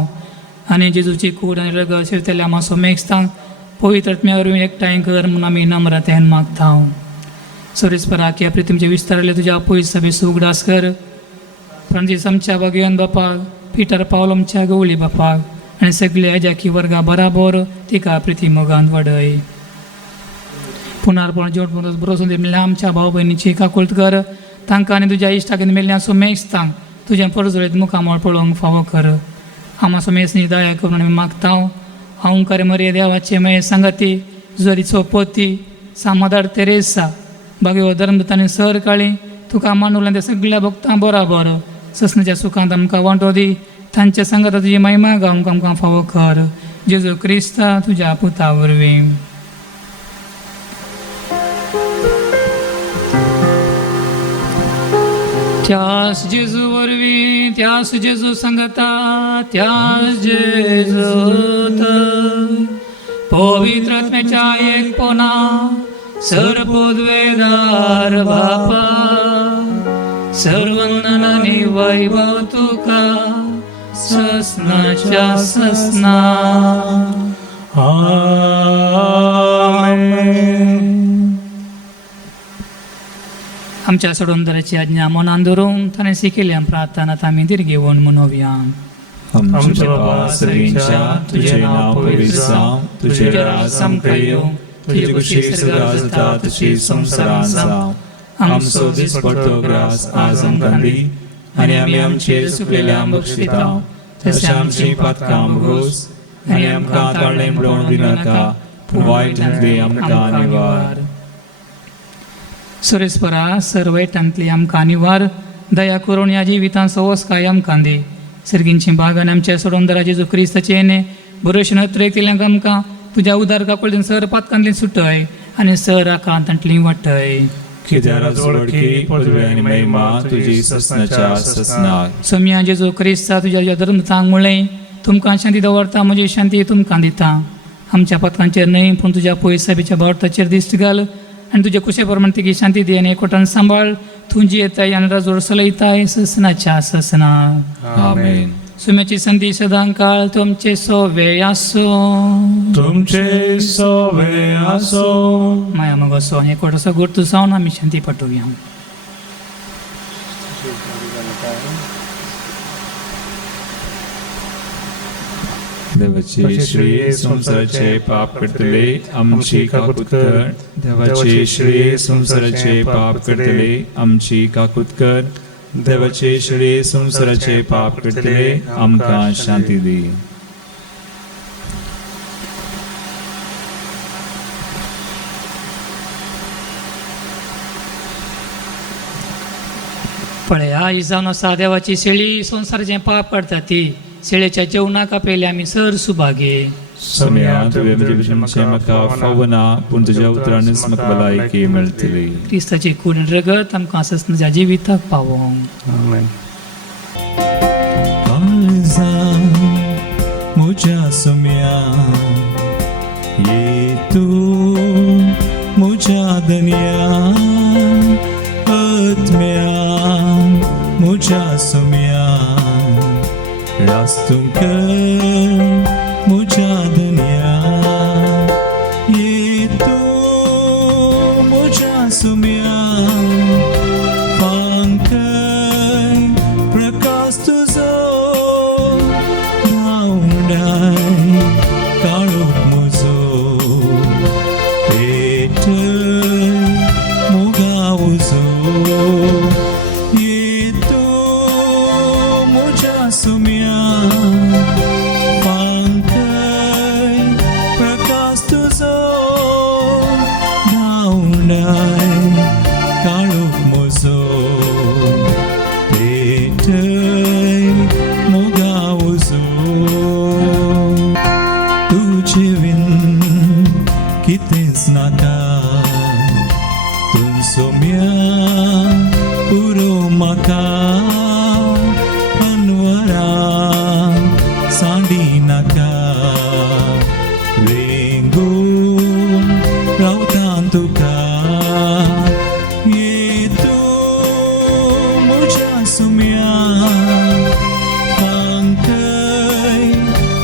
आनी जेजूची कूड आनी रगत शिरतल्या मातसो मेघस्तां पवित्र आत्म्यावरवीं एकठांय कर म्हूण आमी नम्रतायेन मागता. सोरेस्पराक ह्या प्रितीमचे विस्तारले तुज्या पयस सभेचो उगडास कर. फ्रांसीस आमच्या भगवान बापाक, पिटर पावल आमच्या गवळी बापाक आनी सगळ्या हेज्या वर्गा बराबर तिका प्रिती मोगान वडय. पुनर्पण जोड बरोसून मेळ्ळ्या आमच्या भाव भयणीची काकुळट कर. तांकां आनी तुज्या इश्टाकीन मेल्ल्या सुमेस्तांक तुजें परजुळीत मुखामळ पळोवंक फावो कर. आमा सुमेसनी दया करून आमी मागता. हांव करे मरे देवाचे मये संगती जुजरीचो पोती सामादार तेरेसा भाग्यो धर्मदतांनी सर काळी तुका मांडुल्या त्या सगळ्या भक्तां बरोबर ससनाच्या सुखांत आमकां वांटो दी. तांच्या संगता तुजी महिमा गावंक आमकां फावो कर. जेजू क्रिस्ता तुज्या पुता वरवीं. त्यास जेजू वरवीं, त्यास जेजू संगता, त्यास जेजूत पवित्र आत्म्याच्या एकपणा सर्वोद्वेदार बापा सर्वंदन आनी वैभव तुका ससनाच्या ससना. आमेन. आमच्या सोडूनदाराची आज्ञा मनान धरून ताणें शिकयल्या प्रार्थनात आमी दिर्घेवून मनोवया. आमच्या बाबा सगळींच्या तुझे नाव पवित्र जावं, तुझे राज सामकें येवं, तुजी कुशी स्वर्गांत जाता तशी संवसारांत जावं. आमचो दिसपडटो ग्रास आज आमकां दी आनी आमी आमचेर चुकलेल्यांक बक्षिता तशें आमची पातकां बगोस आनी आमकां ताळ्ळें पडोवंक दिनाका पूण वायटांतली आमकां निवार. सुरेस्परा सर्वैटांतली आमकां निवार. दया करून ह्या जिवितांत सवस काय आमकां दी. सर्गींची बाग आनी आमच्या सोडूनदारा जेजू क्रिस्ताचे येणे बरोवशेन नत्रेक केल्यांक आमकां तुज्या उदार काकुळेन सर पातकांतली सुटय आनी सर आकांतांतली वाटय. कित्याक राजवडकी पदवी आनी महिमा तुजी ससनाच्या ससनाक. सोम्या जेजू क्रिस्ता तुज्या धर्मतांक म्हळें तुमकां शांती दवरता म्हजी शांती तुमकां दिता. आमच्या पथकांचेर न्हय पूण तुज्या पयस सभेच्या भावर्थाचेर दिश्ट घाल आनी तुजे कुशे प्रमाण तिकी शांती दी आनी एकवटान सांबाळ. तुजी येताय आनी राजवड चलयताय ससनाच्या ससना. आमेन. सुम्याची संधी सदां काळ तुमचे सोवे आसो. तुमचे सोवे आसो. माया मगो सो आनी एकवटाचो गुर्तू जावन आमी शांती पटोवया. देवाची श्री संसाराचे पाप करतले आमची काकूत कर. देवाची श्री संसाराचे पाप करतले आमची काकूत कर. देवाचे श्री संसाराचे पाप करतले आमकां शांती दी. पळया ही जावन आसा देवाची शेळी संसाराचें पाप काडटा ती. शेळेच्या जेवणाका पयली आमी सर सुभागे. सम्या तुवें म्हजे म्हाका फावना पूण तुज्या उतरानच म्हाका भलायकी मेळटली. क्रिस्ताची कूड आनी रगत आमकां ससनाच्या जिविताक पावोंक. आमेन. मुझ्या सम्या ये तू मुझ्या दनिया आत्म्या मुझ्या सम्या रास्तूं कर मुझ्या दनिया ये तू मुझ्या सम्या पांकर प्रकाश तुझो तुझे विन कितेंच नाका तूं सोम्या पुरो म्हाका अनवरा सांडी नाका रेंगून रावता तुका ये तूं म्हज्या सोम्या हांगय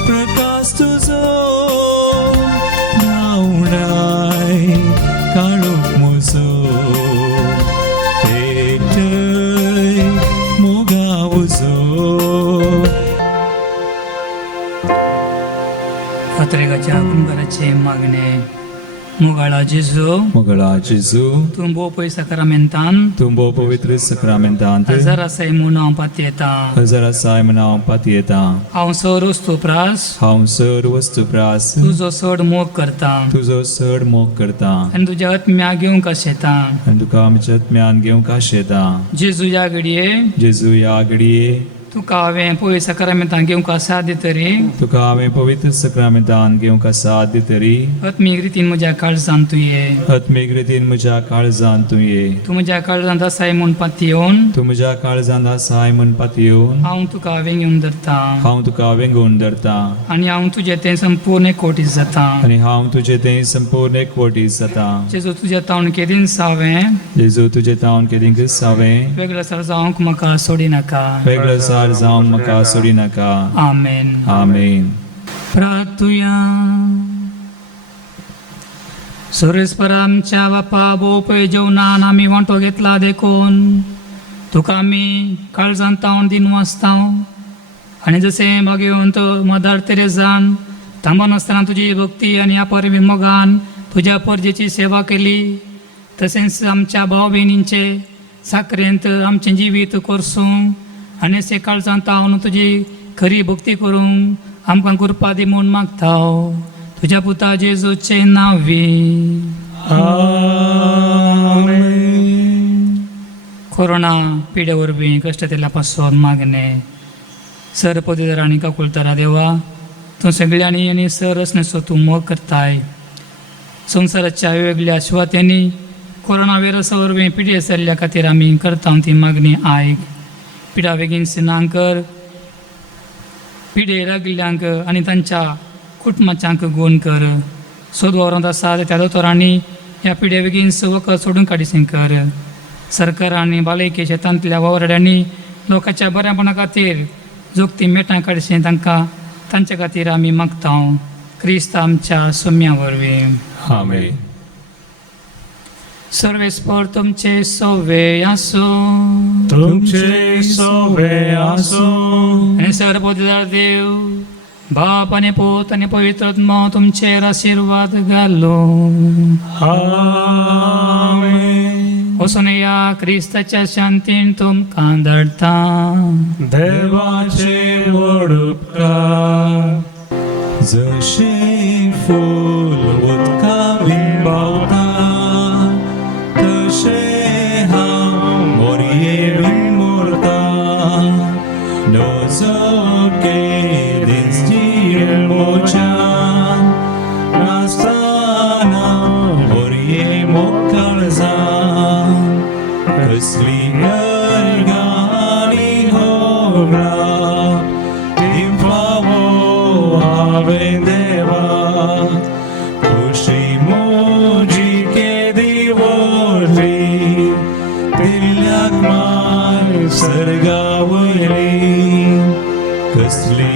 प्रकाश तुजो धांवडाय काळोख म्हजो एकटय मोगा उजो पत्रिकाच्या कुंभाराचे मागणे मुगाळा जेजू मोगळा जेजू तुंबो पै सक्रमेंतान तुंबो पवित्र सक्रमेंतांत हजार आसाय म्हूण हांव पातयेता हजार आसाय म्हण हांव पातयेता हांव सर वस्तू प्रास हांव सर वस्तू प्रास तुजो चड मोग करता तुजो चड मोग करता आनी तुज्या आत्म्या घेवंक आशेता आनी तुका आमच्या आत्म्यान घेवंक आशेता जेजू ह्या घडये जेजू ह्या घडये तुका हांवें पय सक्रमेंतान घेवंक साथ दितरी तुका हांवें पवित्र सक्रमेंतान घेवंक साथ दितरी आत्मीक रितीन म्हज्या काळजांत तुये आत्मीक रितीन म्हज्या काळजांत तूं ये तूं म्हज्या काळजांत आसाय म्हूण पातयेवन तूं म्हज्या काळजांत आसाय म्हण पातयेवन हांव तुका हांवें घेवन धरता हांव तुका हांवें घेवन धरता आनी हांव तुजें तें संपूर्ण एकवटीत जाता आनी हांव तुजें तें संपूर्ण एकवटीत जाता जेजू तुज्या तावणकेदीन सावें जेजू तुजें तावन केदींक सावें वेगळो सर जावंक म्हाका सोडी नाका वेगळो सार जावंक म्हाका सोडी नाका आमेन आमेन प्रार्थुया सुरेस्पर आमच्या बापा बोपय जेवणान आमी वांटो घेतला देखून तुका आमी काळजांत तावन दिन वाचता आनी जशें भगवंत मदर तेरेजान थांबोन आसतना तुजी भक्ती आनी अपरवी मोगान तुज्या परजेची सेवा केली तशेंच आमच्या भाव भयणींचे साखरेंत आमचें जिवीत करसूं आनी अशें काळजांत तावन तुजी खरी भक्ती करूंक आमकां कृपा दी म्हूण मागता तुज्या पुता जेजूचे नांवी कोरोना पिडे वरवीं कश्टतेला पासून मागणे सर पदवीधर आनी काकुळतरा देवा तूं सगळ्यांनी आनी सर असण्याचो तूं मोग करताय संवसाराच्या वेगवेगळ्या सुवात्यांनी कोरोना वायरसा वरवीं पिडे चल्ल्या खातीर आमी करता ती मागणी आयक पिडा बेगीन सिनांकर पिडे लागिल्ल्यांक आनी तांच्या कुटुंबाच्यांक गोवन कर सोद वरांत आसा त्या दोतोरांनी ह्या पिडे बेगीन वखद सोडून काडिसें कर सरकार आनी भलायकी शेतांतल्या वावरड्यांनी लोकांच्या बऱ्यापणा खातीर जोगती मेटां काडचें तांच्या खातीर आमी मागता क्रिस्त आमच्या सोम्या वरवीं आमेन सर्वेस्पर तुमचे सोवे आसूं तुमचे सोवे आसूं आनी सर्वोदर देव बाप आनी पूत आनी पवित्र आत्मा तुमचेर आशिर्वाद घालो आमेन वचून या क्रिस्ताच्या शांतीन तुमकां धाडटा देवाचे व्हड उपकार जशें फूल उदका विंबावता तशें हांव मोरये विंबोरता नजोके दिसची मोच्यान नासतना मोरये मोकाळजान कसली गरगाणी होगळा दिवावो हांवें देवा खुशी मोजी केदी व्हरली दिल्ल्याक मार सर्गा वयली कसली